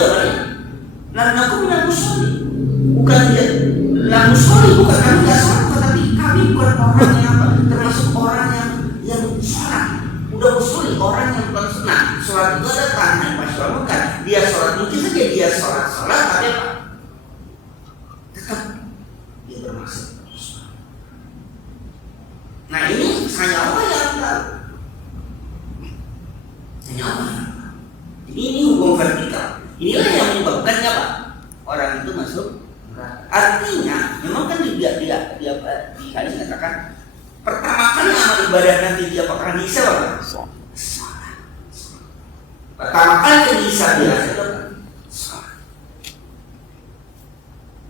jawabannya, aku bilang musholi, bukan dia, musholi bukan kami nggak sholat, tapi kami bukan orang yang apa, termasuk orang yang sholat. Udah musholi orang yang bukan sunnah. Sholat itu ada tanah masyarakat, bukan dia sholat, mungkin saja dia sholat tapi apa? Tetap dia bermaksud. Nah ini hanya Allah yang tahu. Hanya Allah yang tahu. Jadi ini hukum vertikal. Inilah yang menyebabkan apa? Orang itu masuk neraka. Artinya memang kan di hadis mengatakan pertama kali amal ibadah nanti dia bakal dihisab apa? Pertama kali dihisab dia sholat.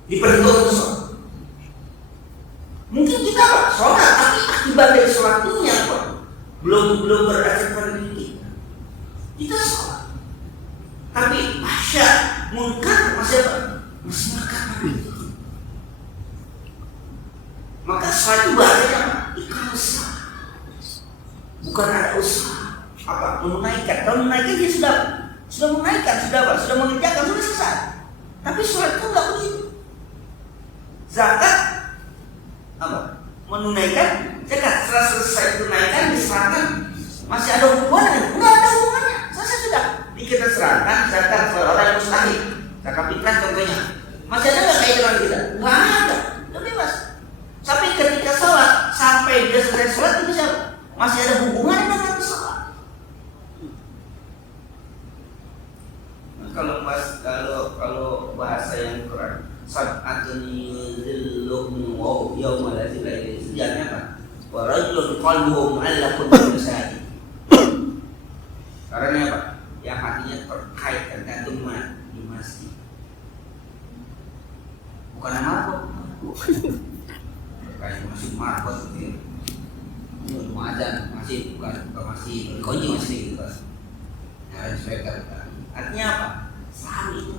Diperhitungkan untuk sholat. Mungkin kita apa? Sholat, tapi akibat dari sholat ini apa? Belum berefek pada diri kita. Kita sholat, tapi munkar masih apa? Masih melekat pada diri kita. Maka sholat itu bahasanya apa? Ikhlas. Bukan ada usaha apa menunaikan. Kalau menunaikan dia sudah sudah menunaikan, sudah apa? Sudah mengerjakan, sudah selesai. Tapi sholat itu nggak begitu. Zakat apa? Menunaikan zakat, setelah selesai tunaikan diserahkan, masih ada hubungannya? Nggak ada hubungannya. Selesai sudah. Kita serahkan zakat kepada orang yang mustahik, zakat fitrah contohnya. Masih ada nggak kaitan dengan kita? Nggak ada. Udah bebas. Tapi ketika sholat sampai dia selesai sholat itu siapa? Masih ada hubungannya dengan sholat. Kalau bahasa yang Quran, sab'atun yuzilluhum wa yawma la zilla illa zilluhnya apa? Wa rajulun qalbuhu mu'allaqun bil masajid. Karena apa? Yang hatinya terkait tergantung di masjid. Bukan nama apa? Kayak masih marbot gitu. Ini azan masih bukan masih kunci masih gitu kan. Nah, saya artinya apa? Saham itu.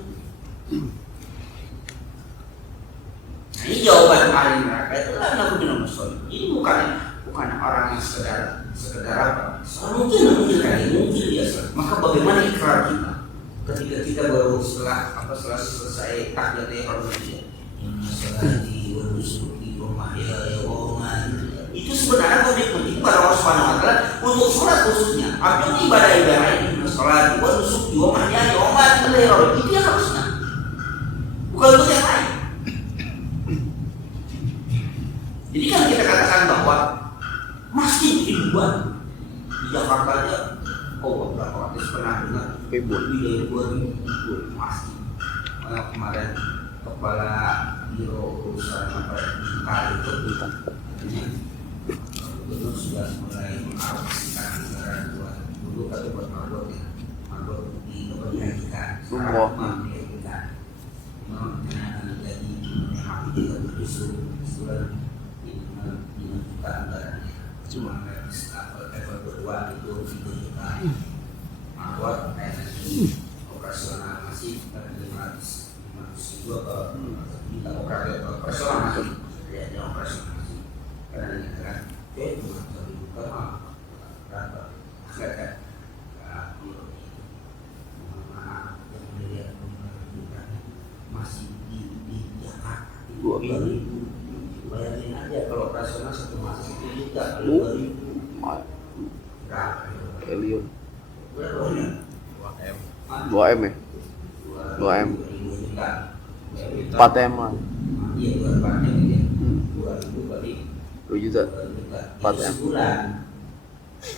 Nah, ini jawaban ahli neraka itu lah Nabi Muhammad. Ini bukan orang yang sekedar apa? Mungkin dia. Maka bagaimana ikrar kita ketika kita baru setelah selesai tahiyat ihram ini? Inna sholati wa nusuki wa mahyaya wa mamati. Itu sebenarnya komitmen itu pada Allah Subhanahu wa taala untuk sholat khususnya. Artinya ibadah ini sholat wa nusuki wa mahyaya wa mamati itu yang harusnya. Bukan untuk yang lain. Jadi kan kita katakan bahwa masjid ribuan di Jakarta aja, berapa waktu pernah dengar lebih dari 2.000 masjid. Kemarin kepala biro urusan kali itu gubernur sudah mulai mengalokasikan anggaran buat dulu atau buat marbot di negara kita. Sekarang kita memang akan jadi hampir 37 juta anggarannya. Cuma level kedua itu 3 juta. Marbot operasional masih 500 ribu kita operasional masih ya operasional masih karena ini kan cuma 1 juta berapa agak yang melihat masih di Jakarta 2.000 bayangin aja kalau operasional satu masa 1 juta kalau 2.000 berapa triliun berapa 2M ya 2M 4M lah. Iya 2M ya 2.000 kali 2 juta 4M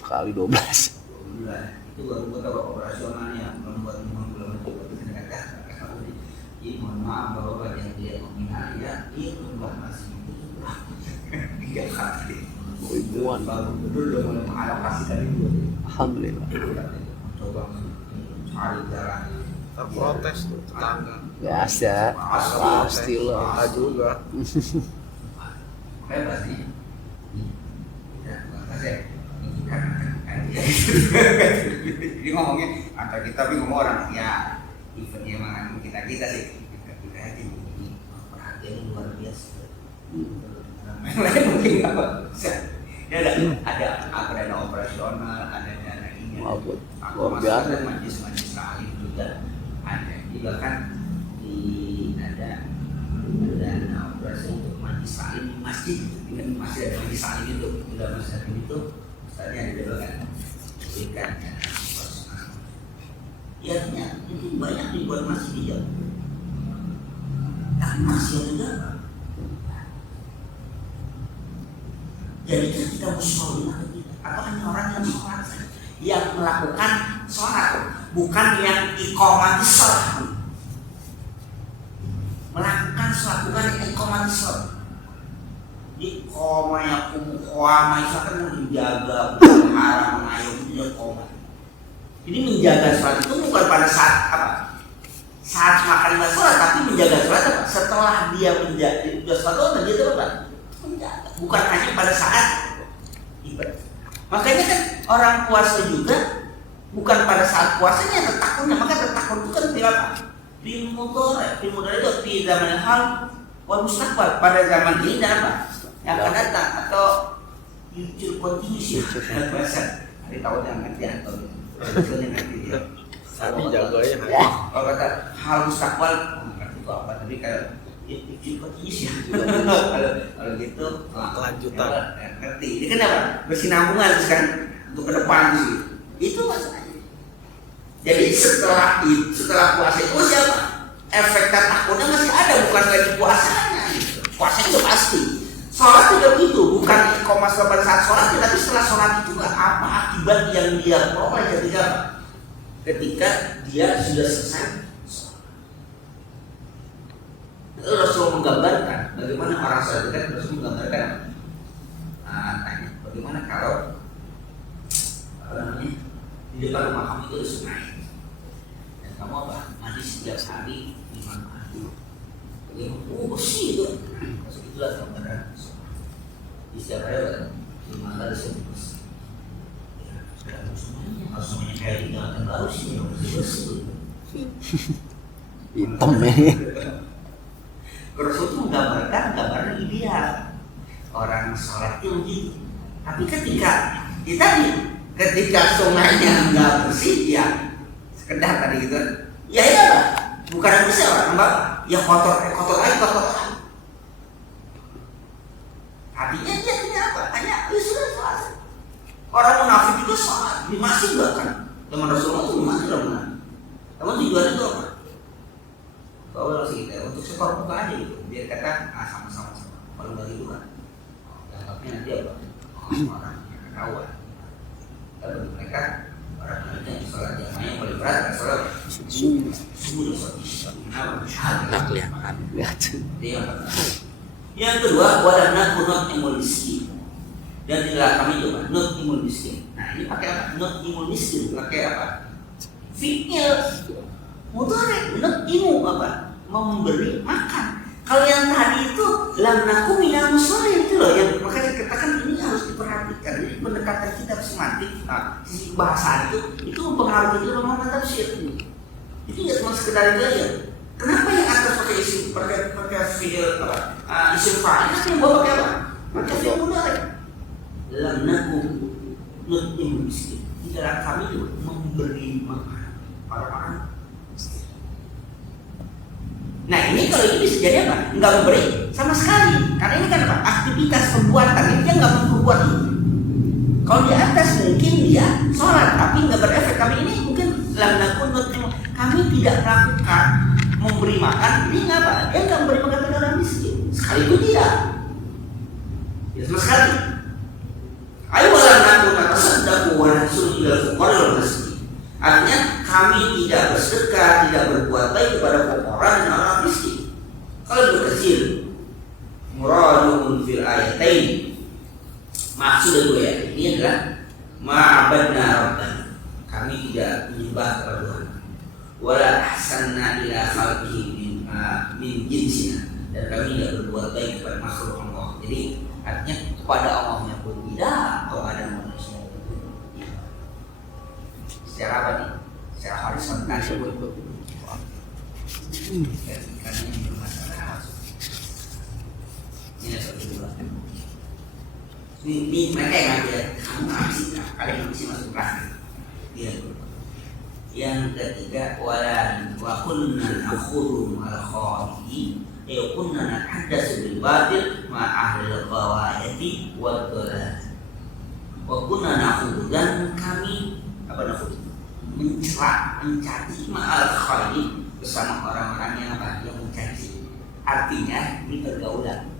kali 12 bulan itu baru buat operasionalnya belum buat 5 bulan jadi mohon maaf bahwa yang dia nominal ya itu masih itu 3 kali ribuan betul udah mulai mengalokasikan itu. Alhamdulillah. Coba cari jalan terprotes tuh tetangga. Biasa, pastilah. Kita juga. Hebat sih. Ya, makasih. Jadi ngomongnya antar kita tapi ngomong orang ya eventnya memang kita sih kita ini perhatian luar biasa. Lain mungkin apa? Ya ada dana operasional, ada dana ini. Luar biasa. Majlis alim juga ada juga kan ada dana operasi untuk majlis alim masjid. Kan masih ada majlis alim itu, udah majlis alim itu, misalnya ada juga kan berikan dana operasional. Ya itu banyak dibuat masjid di Jawa. Tapi masih ada berapa? Jadi kita musyawarah atau hanya orang yang sholat yang melakukan sholat, bukan yang iqamah sholat. Melakukan sholat bukan yang iqamah sholat. Iqamah yang iqamah itu kan menjaga, memelihara, mengayomi iqamah. Jadi menjaga sholat itu bukan pada saat apa? Saat makan sholat, tapi menjaga sholat apa? Setelah dia menjaga sholat itu apa? Menjaga. Bukan hanya pada saat ibadah. Makanya kan orang puasa juga bukan pada saat puasanya tertakunnya, maka tertakun itu kan fil apa? Fil mudhari itu di zaman hal wal mustaqbal, pada zaman ini dan apa? Yang akan datang atau future continuous. Hari tahun yang nanti atau yang nanti ya. Hadi jago aja hadi. Kalau kata hal mustaqbal, itu apa? Tapi kayak ikut-ikut ya. Kalau gitu, Kelanjutan. Ngerti. Ini kan apa? Bersinambungan kan untuk ke depan sih. Itu masalahnya. Jadi setelah puasa itu siapa? Efek takutnya masih ada, bukan lagi puasanya. Puasanya itu pasti. Sholat juga begitu, bukan komas pada saat sholat, tapi setelah sholat itu apa akibat yang dia peroleh ketika dia sudah selesai. Rasul menggambarkan bagaimana orang sholat kan. Rasul menggambarkan tanya bagaimana kalau namanya di depan rumah kamu itu ada sungai dan kamu mandi setiap hari 5 kali. Bagaimana? Bersih itu. Itulah gambaran di setiap hari 5 kali bersih. Semuanya kayak tinggalkan baru sih bersih. Hitam nih. Rasul itu menggambarkan gambaran ideal orang sholat itu begitu. Tapi ketika sungainya nggak bersih ya sekedar tadi gitu. Ya lah, bukan bersih mbak. Ya kotor lagi. Artinya dia punya apa? Hanya sudah sholat. Orang munafik itu sholat masih bahkan teman Rasulullah itu masih benar. Teman tujuannya itu apa? Kalau kita untuk sekor buka aja gitu, biar kata sama-sama kalau nggak gitu kan, anggapnya nanti apa? Orang yang ketahuan. Kalau mereka orang yang sholat jamaah yang paling berat sholat subuh Nggak kelihatan. Yang kedua, wadah kunut imul miskin. Dan tidak kami coba not imul miskin. Nah ini pakai apa? Not imul miskin pakai apa? Fi'il mudhari, not imu apa? Memberi makan. Kalau yang tadi itu lam naku minal musallin itu loh yang makanya katakan ini harus diperhatikan. Ini pendekatan kita semantik, sisi bahasa itu mempengaruhi itu dalam tafsir. Itu nggak cuma sekedar itu aja. Kenapa yang atas pakai isim pakai fi'il apa? Isim fa'il yang bawah pakai apa? Pakai fi'il mudhari. Lam naku not imu miskin. Tidak kami itu memberi makan para orang. Nah ini kalau ini bisa jadi apa? Enggak memberi sama sekali. Karena ini kan apa? Aktivitas perbuatan ini dia nggak memperbuat itu. Kalau di atas mungkin dia sholat tapi nggak berefek. Kami ini mungkin kami tidak melakukan memberi makan. Ini nggak apa? Dia nggak memberi makan kepada orang miskin. Sekali itu tidak. Ya sama sekali. Ayo walau kata sedekah walaupun tidak fuqara miskin. Artinya kami tidak bersedekah, tidak berbuat baik kepada fuqara dan orang miskin. Kalau berkecil, muradun fil ayatain. Maksud gue ya, ini adalah ma'abadna rabbana. Kami tidak menyembah kepada Tuhan. Wala ahsanna ila khalqihi min jinsina. Dan kami tidak berbuat baik kepada makhluk Allah. Jadi artinya kepada Allahnya pun tidak kepada manusia. Secara apa nih? Secara horizontal karena ini bermasalah. Ini satu dua. Ini mereka yang ada kamu ngasih kalian mesti masuk kelas. Dia. Yang ketiga wa kunna nakhudhu al khawfi ya kunna nahaddatsu bil batil ma ahli al ghawayati wal dhalal. Wa kunna nakhudhu dan kami apa nakhudhu mencaci ma'al khali bersama orang-orang yang apa yang mencaci. Artinya ini pergaulan.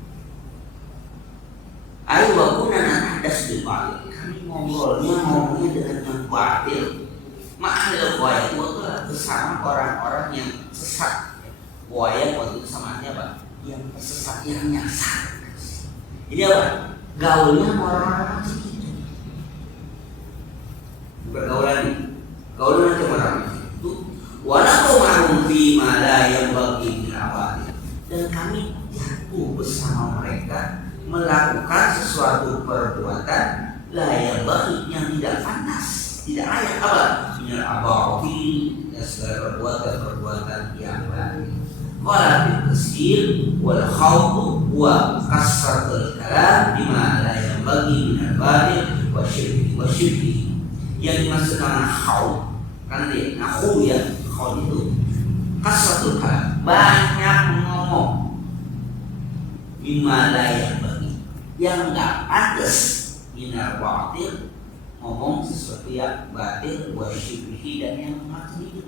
Ayo wakunana ada sedih batil. Kami ngomongnya dengan yang batil. Ma'al khali itu bersama orang-orang yang sesat. Buaya waktu itu samaannya apa? Yang sesat yang nyasar. Jadi apa? Gaulnya sama orang-orang segitu. Pergaulan ini. Kalau nanti orang itu, walau mahum fi mala yang bagi awal, dan kami jatuh bersama mereka melakukan sesuatu perbuatan layak bagi yang tidak pantas, tidak layak apa? Minal abafi dan segala perbuatan yang baik. Wala bil wal khawfu wa kasratul kalam bima la yang bagi minal batil wa syirki. Yang dimaksud dengan khawf kan dia nahu ya, kau itu kasratul kalam, banyak ngomong, bimala yang bagi yang nggak pantas, minar batil, ngomong sesuatu yang batil, wasyibhi dan yang macam itu.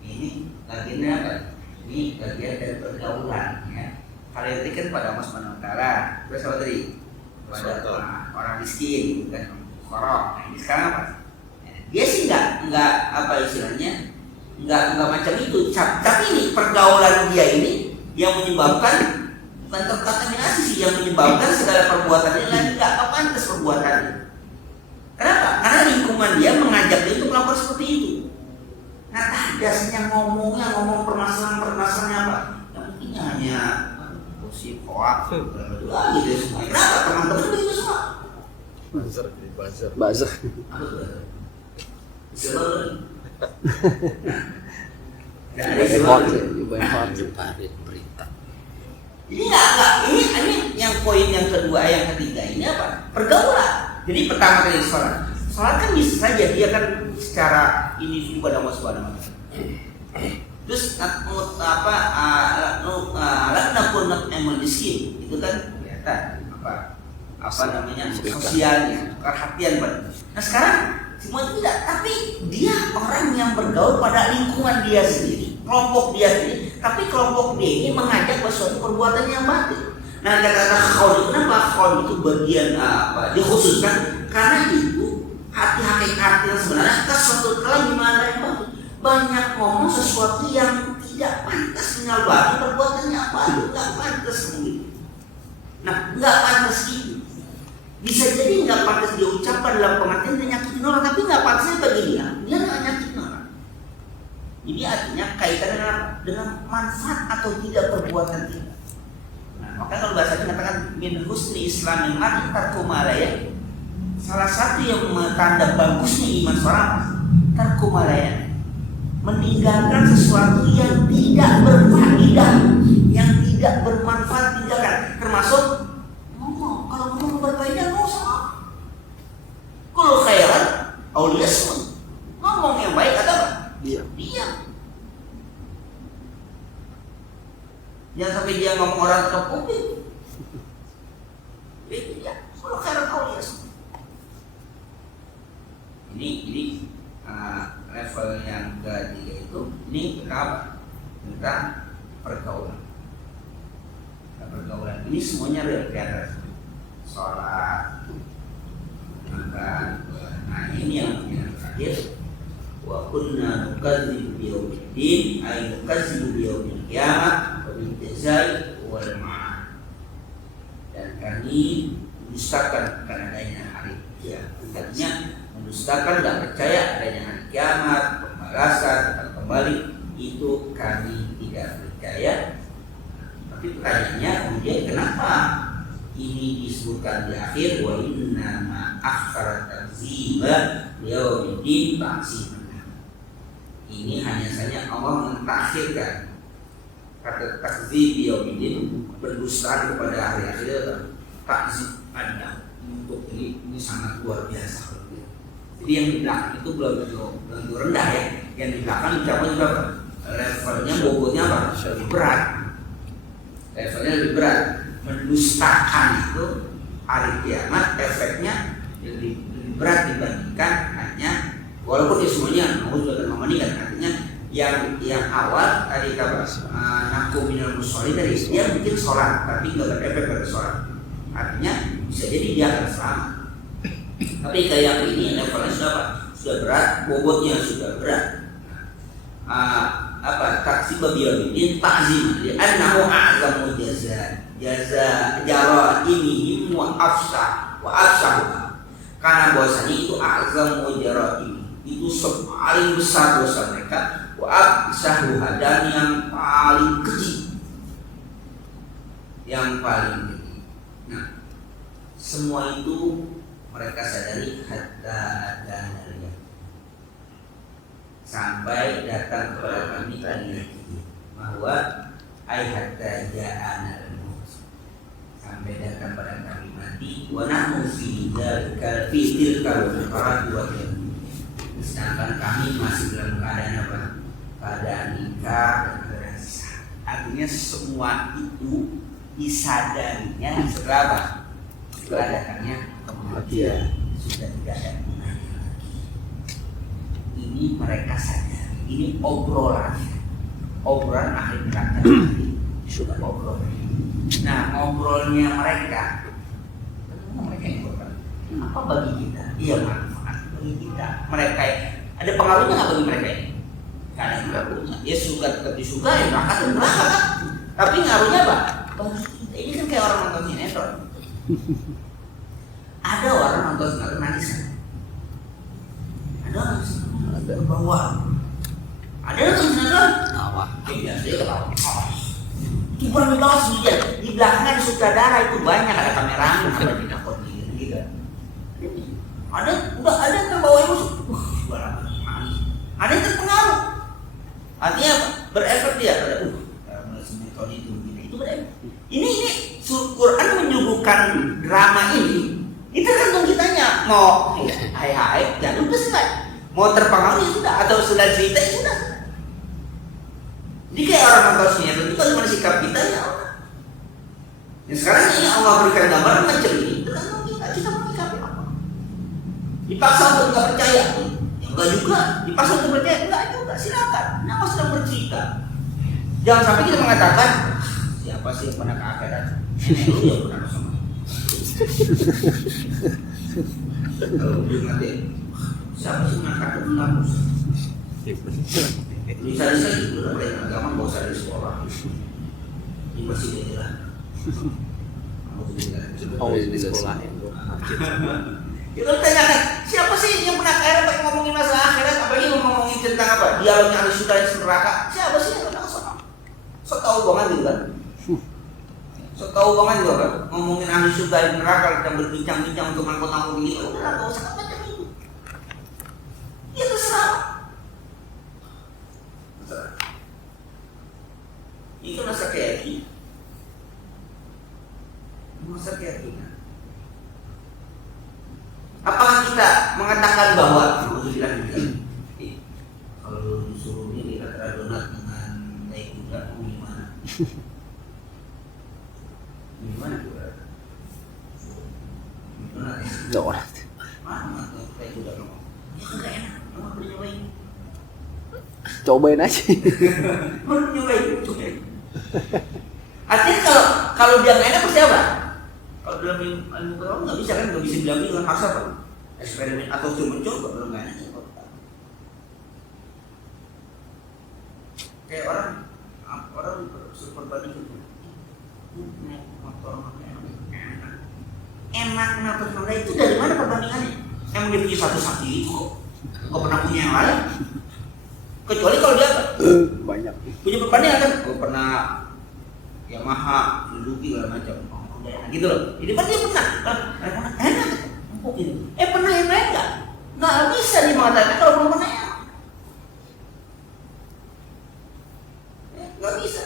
Ini bagian apa? Ini bagian dari pergaulan ya. Kalian kan pada Allah Subhanahu wa taala. Terus apa tadi? Pada orang miskin kan korok. Nah, ini sekarang apa? Dia sih enggak apa istilahnya? Enggak macam itu. Tapi ini pergaulan dia ini yang menyebabkan bukan terkontaminasi sih, yang menyebabkan segala perbuatannya lagi enggak pantas perbuatannya. Kenapa? Karena lingkungan dia mengajak dia untuk melakukan seperti itu. Nah, dasarnya ngomong permasalahan-permasalahannya apa? Yang mungkin hanya si koak gitu semua. Kenapa teman-teman begitu semua? Buzzer. Apa tuh? Berita. Jadi enggak ini yang poin yang kedua, yang ketiga ini apa? Pergaulan. Jadi pertama kali sholat kan bisa saja dia kan secara individu pada Allah Subhanahu wa taala. Terus laknapun miskin itu kan kelihatan apa namanya sosialnya, perhatian pada. Nah sekarang semua itu tidak, tapi dia orang yang bergaul pada lingkungan dia sendiri, kelompok dia sendiri, tapi kelompok dia ini mengajak suatu perbuatan yang batil. Nah kata-kata khaul itu, kenapa khaul itu bagian dikhususkan? Karena itu hati hakikat yang sebenarnya suatu kalam di mana yang batil. Banyak ngomong sesuatu yang tidak pantas, minal batil, perbuatannya apa itu nggak pantas begitu. Nah nggak pantas itu bisa jadi nggak pantas diucapkan dalam pengertian dia nyakitin orang, tapi nggak pantasnya bagi dia nggak nyakitin orang. Ini artinya kaitannya dengan manfaat atau tidak perbuatan kita. Nah, maka kalau bahasa dikatakan min husni islamin mar'i tarku ma la ya. Salah satu yang tanda bagusnya iman seorang tarku ma la ya, meninggalkan sesuatu yang tidak berfaedah, yang tidak bermanfaat, tinggalkan. Termasuk ngomong, kalau ngomong berfaedah nggak usah. Kalau khairan auliyasun, ngomong yang baik atau apa? Diam. Jangan sampai dia ngomong orang ke publik. Itu dia. Kalau khairan auliyasun. Ini level yang ketiga itu, ini kenapa? Tentang pergaulan. Pergaulan ini semuanya real, sholat, makan. Nah ini yang terakhir. Wa kunna nukadzibu biyaumiddin, ay nukadzibu biyaumil qiyamah wa bil jazai wal ma'ad. Dan kami mendustakan akan adanya hari kiamat. Artinya mendustakan dan percaya adanya hari kiamat, pembalasan dan kembali, itu kami tidak percaya. Tapi pertanyaannya kemudian kenapa ini disebutkan di akhir wa inna ma akhara takziba yaumiddin ta'ziman. Ini hanya saja Allah mentakhirkan kata takzib yaumiddin, berdustaan kepada hari akhir, takzib ada untuk ini sangat luar biasa. Jadi yang di belakang itu belum tentu rendah ya. Yang di belakang ucapan juga levelnya, bobotnya apa? Lebih berat. Levelnya lebih berat. Mendustakan itu hari kiamat efeknya lebih berat dibandingkan hanya, walaupun semuanya mau juga memandikan. Artinya yang awal tadi kabar naku minal musholin tadi dia mungkin sholat tapi nggak berefek pada sholat. Artinya bisa jadi dia akan selamat. Tapi kayak ini levelnya sudah berat, bobotnya sudah berat. Taksib biyaumiddin ta'zim, li'annahu a'zamu jaza jaraimihim wa afsah. Karena bahwasanya itu a'zamu jaraim, itu paling besar dosa mereka, wa afsahu dan yang paling keji. Nah, semua itu mereka sadari hatta adana, sampai datang kepada kami bahwa hatta ja'ana al-maut, sampai datang pada kami mati, wa nahnu fi tilkal Sedangkan kami masih dalam keadaan apa? Keadaan nikah dan keadaan sah. Artinya semua itu disadarinya setelah apa? Setelah datangnya kematian. Sudah tidak ada gunanya lagi. Ini mereka sadar. Ini obrolan akhir neraka nanti sudah ngobrol. Nah, ngobrolnya mereka yang ngobrol. Apa bagi kita? Iya, manfaat bagi kita. Mereka ada pengaruhnya nggak bagi mereka ini? Karena pengaruhnya, ya suka tetap disukai, neraka dan neraka kan. Tapi ngaruhnya apa? Bagi kita ini kan kayak orang nonton sinetron. Ada orang nonton sinetron nangis. Ada nangis. Ada bawa. Ada nonton sinetron. Tawa. Biasa dia ketawa. Itu bukan di bawah sendirian. Di belakangnya ada sutradara itu banyak, ada kameramen, ada di dapur gitu. Ada yang terbawa emosi. Ada yang terpengaruh. Artinya apa? Berefek dia pada mulai sinetron itu berefek. Ini Quran menyuguhkan drama ini. Itu tergantung kitanya mau hai dan udah selesai. Mau terpengaruh ya sudah, atau sudah cerita ya sudah. Jadi kayak orang nonton sinetron itu gimana sikap kita ya Allah. Yang sekarang ini Allah berikan gambaran macam ini, tergantung kita mau menyikapi apa. Dipaksa untuk nggak percaya, enggak juga. Dipaksa untuk percaya, enggak juga. Silakan. Nama sedang bercerita. Jangan sampai kita mengatakan siapa sih yang pernah ke akhirat? Nenek lu yang pernah sama. Kalau belum mati, siapa sih yang pernah ke akhirat? Misalnya itu ada agama nggak usah di sekolah, di masjid aja lah. Di sekolah ya. Kita tanyakan siapa sih yang pernah akhirat pakai ngomongin masalah akhirat, apalagi ngomongin tentang apa? Dialognya ahli surga dan neraka. Siapa sih yang pernah so tahu banget gitu kan? So tahu banget juga kan? Ngomongin ahli surga dan neraka kita berbincang-bincang untuk mangkut-mangkut gitu. Udah nggak usah macam itu. Ya terserah. Itu masa keyakinan. Masa keyakinan. Apakah kita mengatakan bahwa kalau disuruh ini kata donat dengan naik kuda gimana? Gimana kuda? Donat. Mana naik kuda kamu? Ya enggak enak. Kamu perlu nyobain. Cobain aja. Perlu nyobain. Artinya kalau dia nggak enak pasti apa? Kalau dalam ilmu pengetahuan nggak bisa kan, nggak bisa diambil dengan paksa kan? Eksperimen atau cuma mencoba belum nggak enak. Kayak orang super banding itu, naik motor enak kenapa sebenarnya itu dari mana perbandingannya? Emang dia punya satu saksi itu kok, nggak pernah punya yang lain. Kecuali kalau dia banyak punya perbandingan kan, gue pernah Yamaha, Suzuki segala macam, gitu loh. Jadi kan dia pernah, enak, empuk gitu. Pernah yang lain nggak? Nggak bisa dia mengatakan kalau belum pernah ya. Nggak bisa.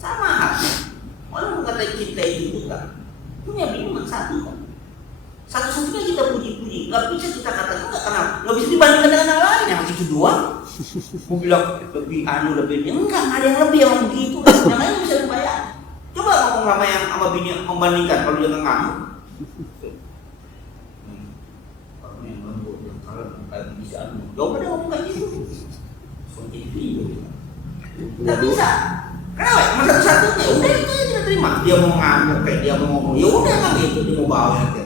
Sama halnya, orang mengatakan cinta itu bukan punya bingung satu kan. Satu-satunya kita puji-puji, nggak bisa kita katakan nggak bisa dibandingkan dengan yang lain yang itu doang. Mau bilang lebih lebih enggak ada yang lebih yang begitu, yang lain bisa dibayar. Coba ngomong sama bini membandingkan kalau dia ngamuk. Kalau yang lembut yang kalem kayak bisa coba dia ngomong kayak gitu. Soalnya video. Nggak bisa. Kenapa? Cuma satu-satunya udah itu yang kita terima. Dia mau ngamuk kayak dia mau ngomong, ya udah nggak gitu dia mau bawa ya.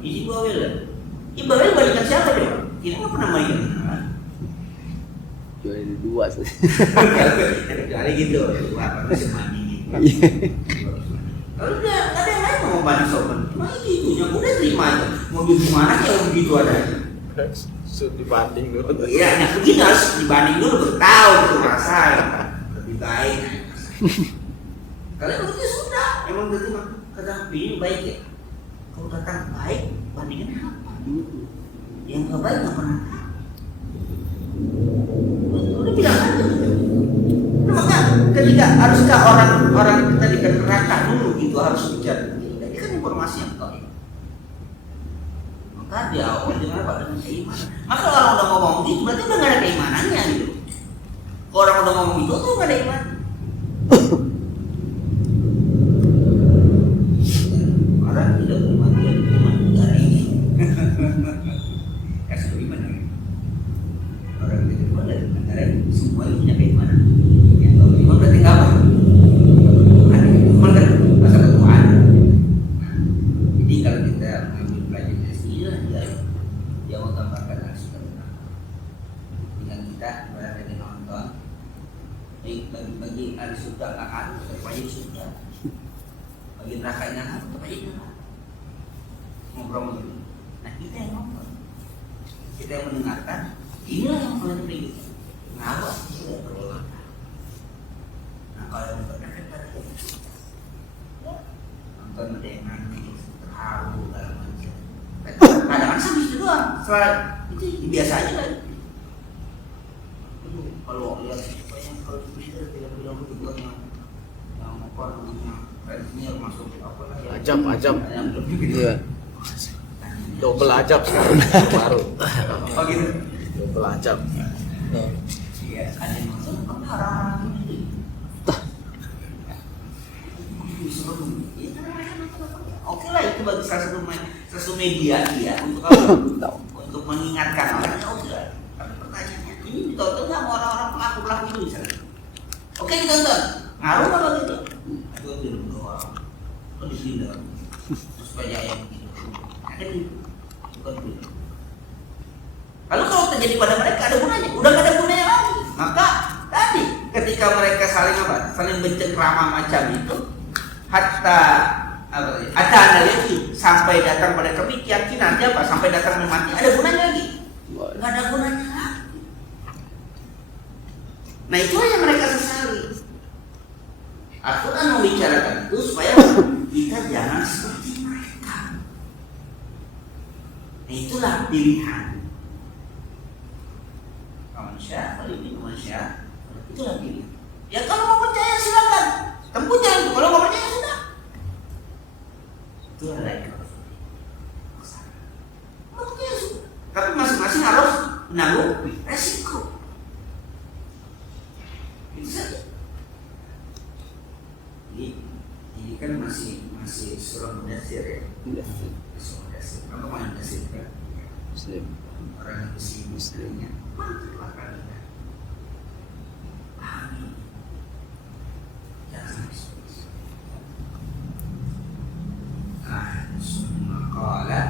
Isi bawel lah. Bawel balikan siapa dia? Kita nggak pernah balikan. Jual dua sih. Kecuali gitu, apa masih mandi gitu. Kalau udah nggak ada yang lain mau banding sopan, cuma gitu, yang udah terima aja. Mau di mana kalau begitu adanya. Dibanding dulu. Iya, nah begini harus dibanding dulu, baru tahu itu rasa lebih baik. Kalian begitu sudah, emang terima. Kata ini baik ya. Kalau datang baik, bandingin apa? Yang nggak baik nggak pernah. Udah bilang aja. Nah, maka ketika haruskah orang kita di neraka dulu gitu harus bicara. Ini kan informasi yang tahu. Maka di awal dengan apa? Dengan keimanan. Maka kalau orang udah ngomong gitu berarti udah nggak ada keimanannya gitu. Kalau orang udah ngomong itu tuh nggak ada iman. Orang tidak beriman dia beriman dari ini. Kasih beriman ya. Orang tidak beriman dari negara semua itu punya keimanan. Yang kalau beriman berarti nggak apa? Iman kan bahasa Tuhan. Jadi kalau kita mengambil pelajaran dari sini dia menggambarkan harus benar. Dengan kita berada di nonton, bagi ahli surga nggak harus tetap aja surga, bagi nerakanya harus tetap aja neraka. Ngobrol begini. Nah kita yang nonton, kita yang mendengarkan, inilah yang paling penting. Ngawas sudah berulang. Nah kalau yang berdekatan tadi, nonton ada yang nangis, terharu dalam macam. Kadang-kadang sambil itu doang, setelah itu biasa aja kan. Kalau lihat banyak kalau Twitter film-film itu yang apa namanya trennya masuk apa lah ya. Ajab. Iya. Double ajab sekarang baru. Oh gitu. Double ajab. Iya, ada yang nonton orang ini. Oke lah itu bagi salah satu media ya untuk apa? Untuk mengingatkan orang. Oke lah. Tapi pertanyaannya ini ditonton nggak sama orang-orang pelaku itu misalnya? Oke ditonton. Ngaruh apa gitu? Gue bilang doang. Kok di sini dong? Supaya yang gitu. Ada di bukan gitu. Lalu kalau terjadi pada mereka ada gunanya? Udah nggak ada gunanya lagi. Maka tadi ketika mereka saling apa? Saling bercengkrama macam itu, hatta analisi sampai datang pada keyakinan apa? Sampai datang mati ada gunanya lagi? Nggak ada gunanya lagi. Nah itulah yang mereka sesali. Al-Quran membicarakan itu supaya kita jangan seperti mereka. Nah itulah pilihan. Manusia, itulah pilihan. Ya kalau mau percaya silakan, tempuh jalan itu. Kalau nggak percaya sudah. Itu adalah percaya sudah. Tapi masing-masing harus menanggung resiko. Itu saja. Ini kan masih surah Mudaththir ya. Surah Mudaththir. Kamu mana Mudaththir kan? Muslim. Orang yang besi muslimnya. Mantaplah kalian. Amin. Jangan seperti qala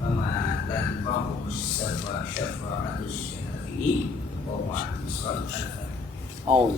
wa ma tanfa'u syafa'atu syafi'i wa ma tusal al-fatiha. Allah.